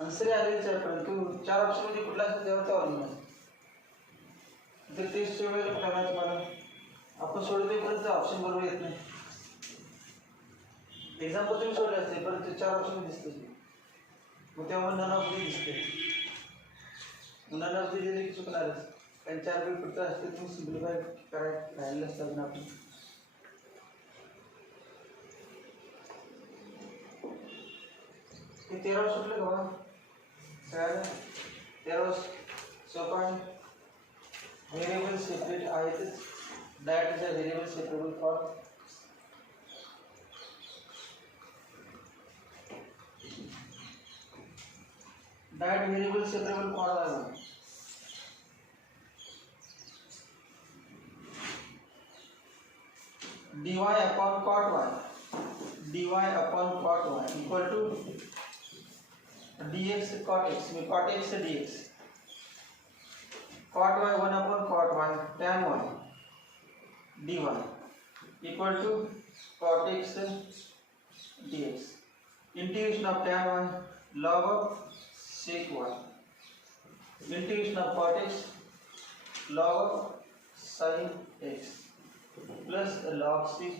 answer आलेच आहे परंतु चार ऑप्शन मध्ये कुठला असेल त्यावर अवलंबून जर टेस्टच्या वेळेला करायचं मला आपण सोडवेपर्यंत ऑप्शन बरोबर येत नाही एक्झाम्पल तुम्ही सोडले असते परंतु चार ऑप्शन दिसते मग त्यामुळे नन ऑफ दी दिसते नन ऑफ दी जरी चुकणारच कारण 4 वेळ पुढचं असते तुम्ही सिम्प्लिफाय करायला राहिलेलं असतात ना आपण हे 13 सुटलं का बा सगळ्याला 13 सोपा व्हेरिएबल सेपरेट आहेतच that is a variable separable for that variable separable for dy upon cot y equal to dx cot x में cot x say dx cot y 1 upon cot y tan y dy equal to cot x dx integration of tan y log of sec y integration of cot x log of sin x plus log c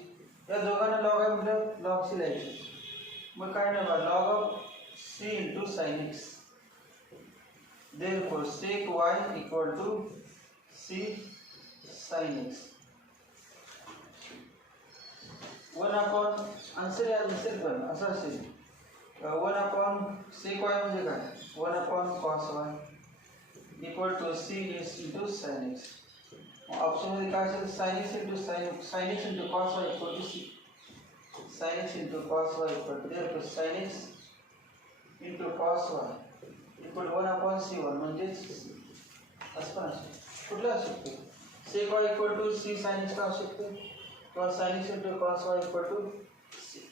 या दोघांना log आहे म्हणजे log c लिहायचं मग काय नाही बघा log of c into sin x therefore sec y equal to c sin x 1 upon answer या नसेल पण असं असेल 1 upon sec y म्हणजे काय 1 upon cos y equal to c is into sin x option मध्ये काय असेल sin x into sin x into cos y equal to c sin x into cos y equal to therefore sin x into cos y equal to 1 upon c1 म्हणजे असं पण असेल कुठलं असू शकते sec y equal to c sin x का असू शकते cos sin x into cos y equal to c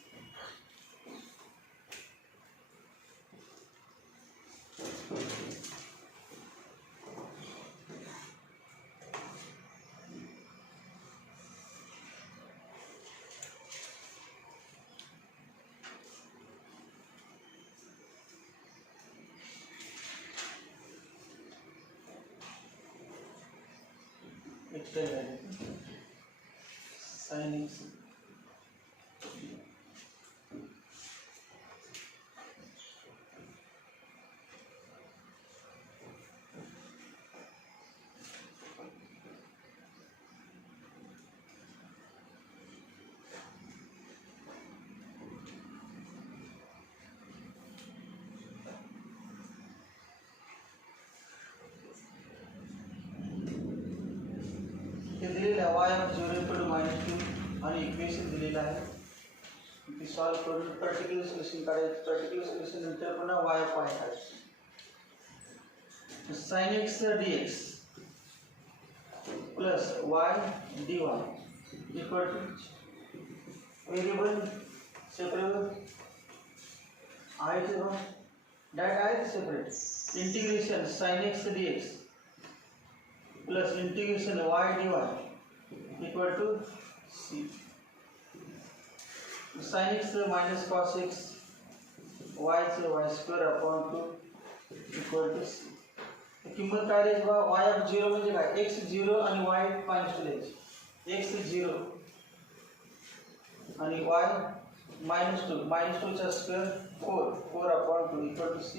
sin x दिलेलं आहे y of 0 equal to -2 आणि इक्वेशन दिलेलं आहे ते सॉल्व करून पर्टिक्युलर सोल्युशन काढायचं पर्टिक्युलर सोल्युशन नंतर पुन्हा y of y काढायचं sin x dx plus y dy equal to variable separable I0 that I separate integration sin x dx plus integration y dy equal to c. Sin x minus cos x y चे y square upon 2 equal to c. किंमत काय द्यायची बा y ऑफ 0 म्हणजे काय x 0 आणि y मायनस 2 द्यायची x 0 आणि y -2 चा square 4 upon 2 equal to c.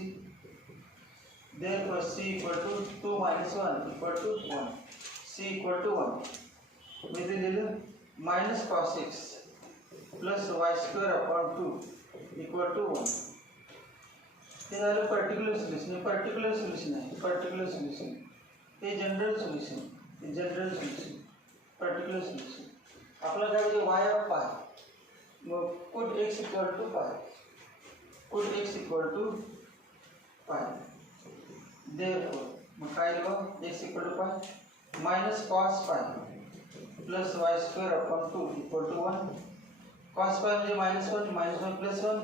Therefore c equal to 2 minus 1 equal to 1. c equal to 1. मी ते लिहिलं minus cos x plus y square upon 2 equal to 1. हे झालं पर्टिक्युलर सोल्युशन. आहे पर्टिक्युलर सोल्युशन. हे जनरल सोल्युशन. Particular solution. आपल्याला काय म्हणजे y ऑफ पाय. मग put x equal to पाय. Therefore मग काय लिहू x equal to पाय minus cos पाय plus y square upon 2 equal to 1. cos पाय म्हणजे -1 plus 1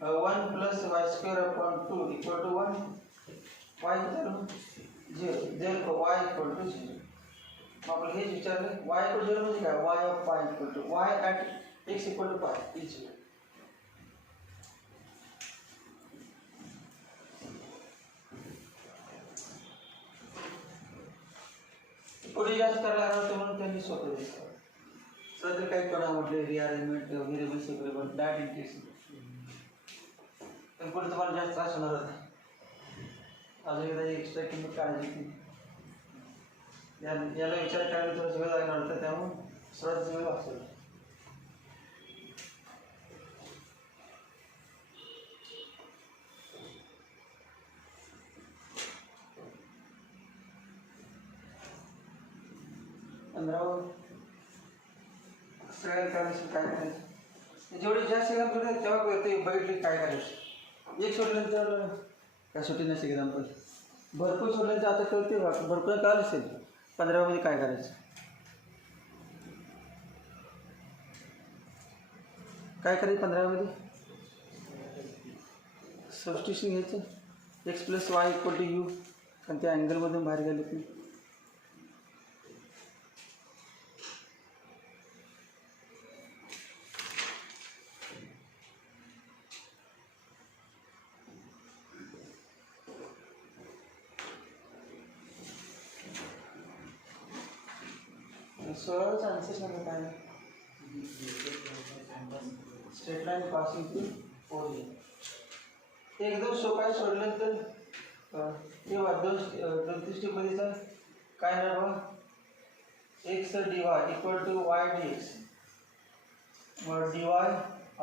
1 plus y square upon 2 equal to 1. y किती 0. Therefore y equal to 0. आपण हेच विचारले y equal to 0 म्हणजे काय y of pi equal to y at x equal to pi is 0. पुढे जास्त करायला होतं म्हणून त्यांनी सोपं दिसतं. सध्या काही कोणा म्हटले rearrangement variable separable that integration पण पुढे तुम्हाला जास्त त्रास होणार होता. अजून एकदा एक्स्ट्रा किंमत काढायची होती. याला विचार करायला थोडं वेळ लागणार होता त्यामुळे सर्वात वेळ वाचवला. सगळ्यात करायचं काय करायचं जेवढे जास्त एक्झाम्पल होते तेव्हा ते बघितले काय करायचं. एक सोडल्यानंतर काय सुटी नसते एक्झाम्पल भरपूर सोडल्यानंतर आता कळते भरपूर कळलं असेल 15 मध्ये काय करायचं. काय करायचं 15 मध्ये सबस्टिट्यूशन घ्यायचं x plus y equal to u कारण त्या अँगलमधून बाहेर गेले की सरळ आन्सर सांगा काय स्ट्रेट लाईन पासिंग टू 4 एकदम सोपं सोडलं तर तेव्हा दोन स्टेपमध्ये काय राहावं x d y equal to y d x मग d y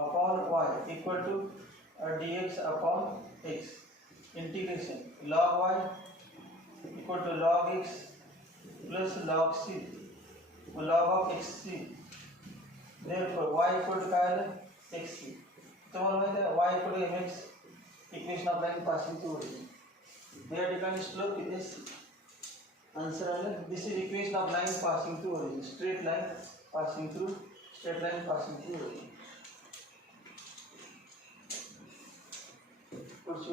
upon y equal to d x upon x integration log y equal to log x plus log c log of xc. Therefore y equal to काय आलं xc. तुम्हाला माहिती आहे y equal to mx equation of line passing to origin. या ठिकाणी स्लोप किती आहे आन्सर आलं this is equation of line passing to origin straight line passing to origin. पुढची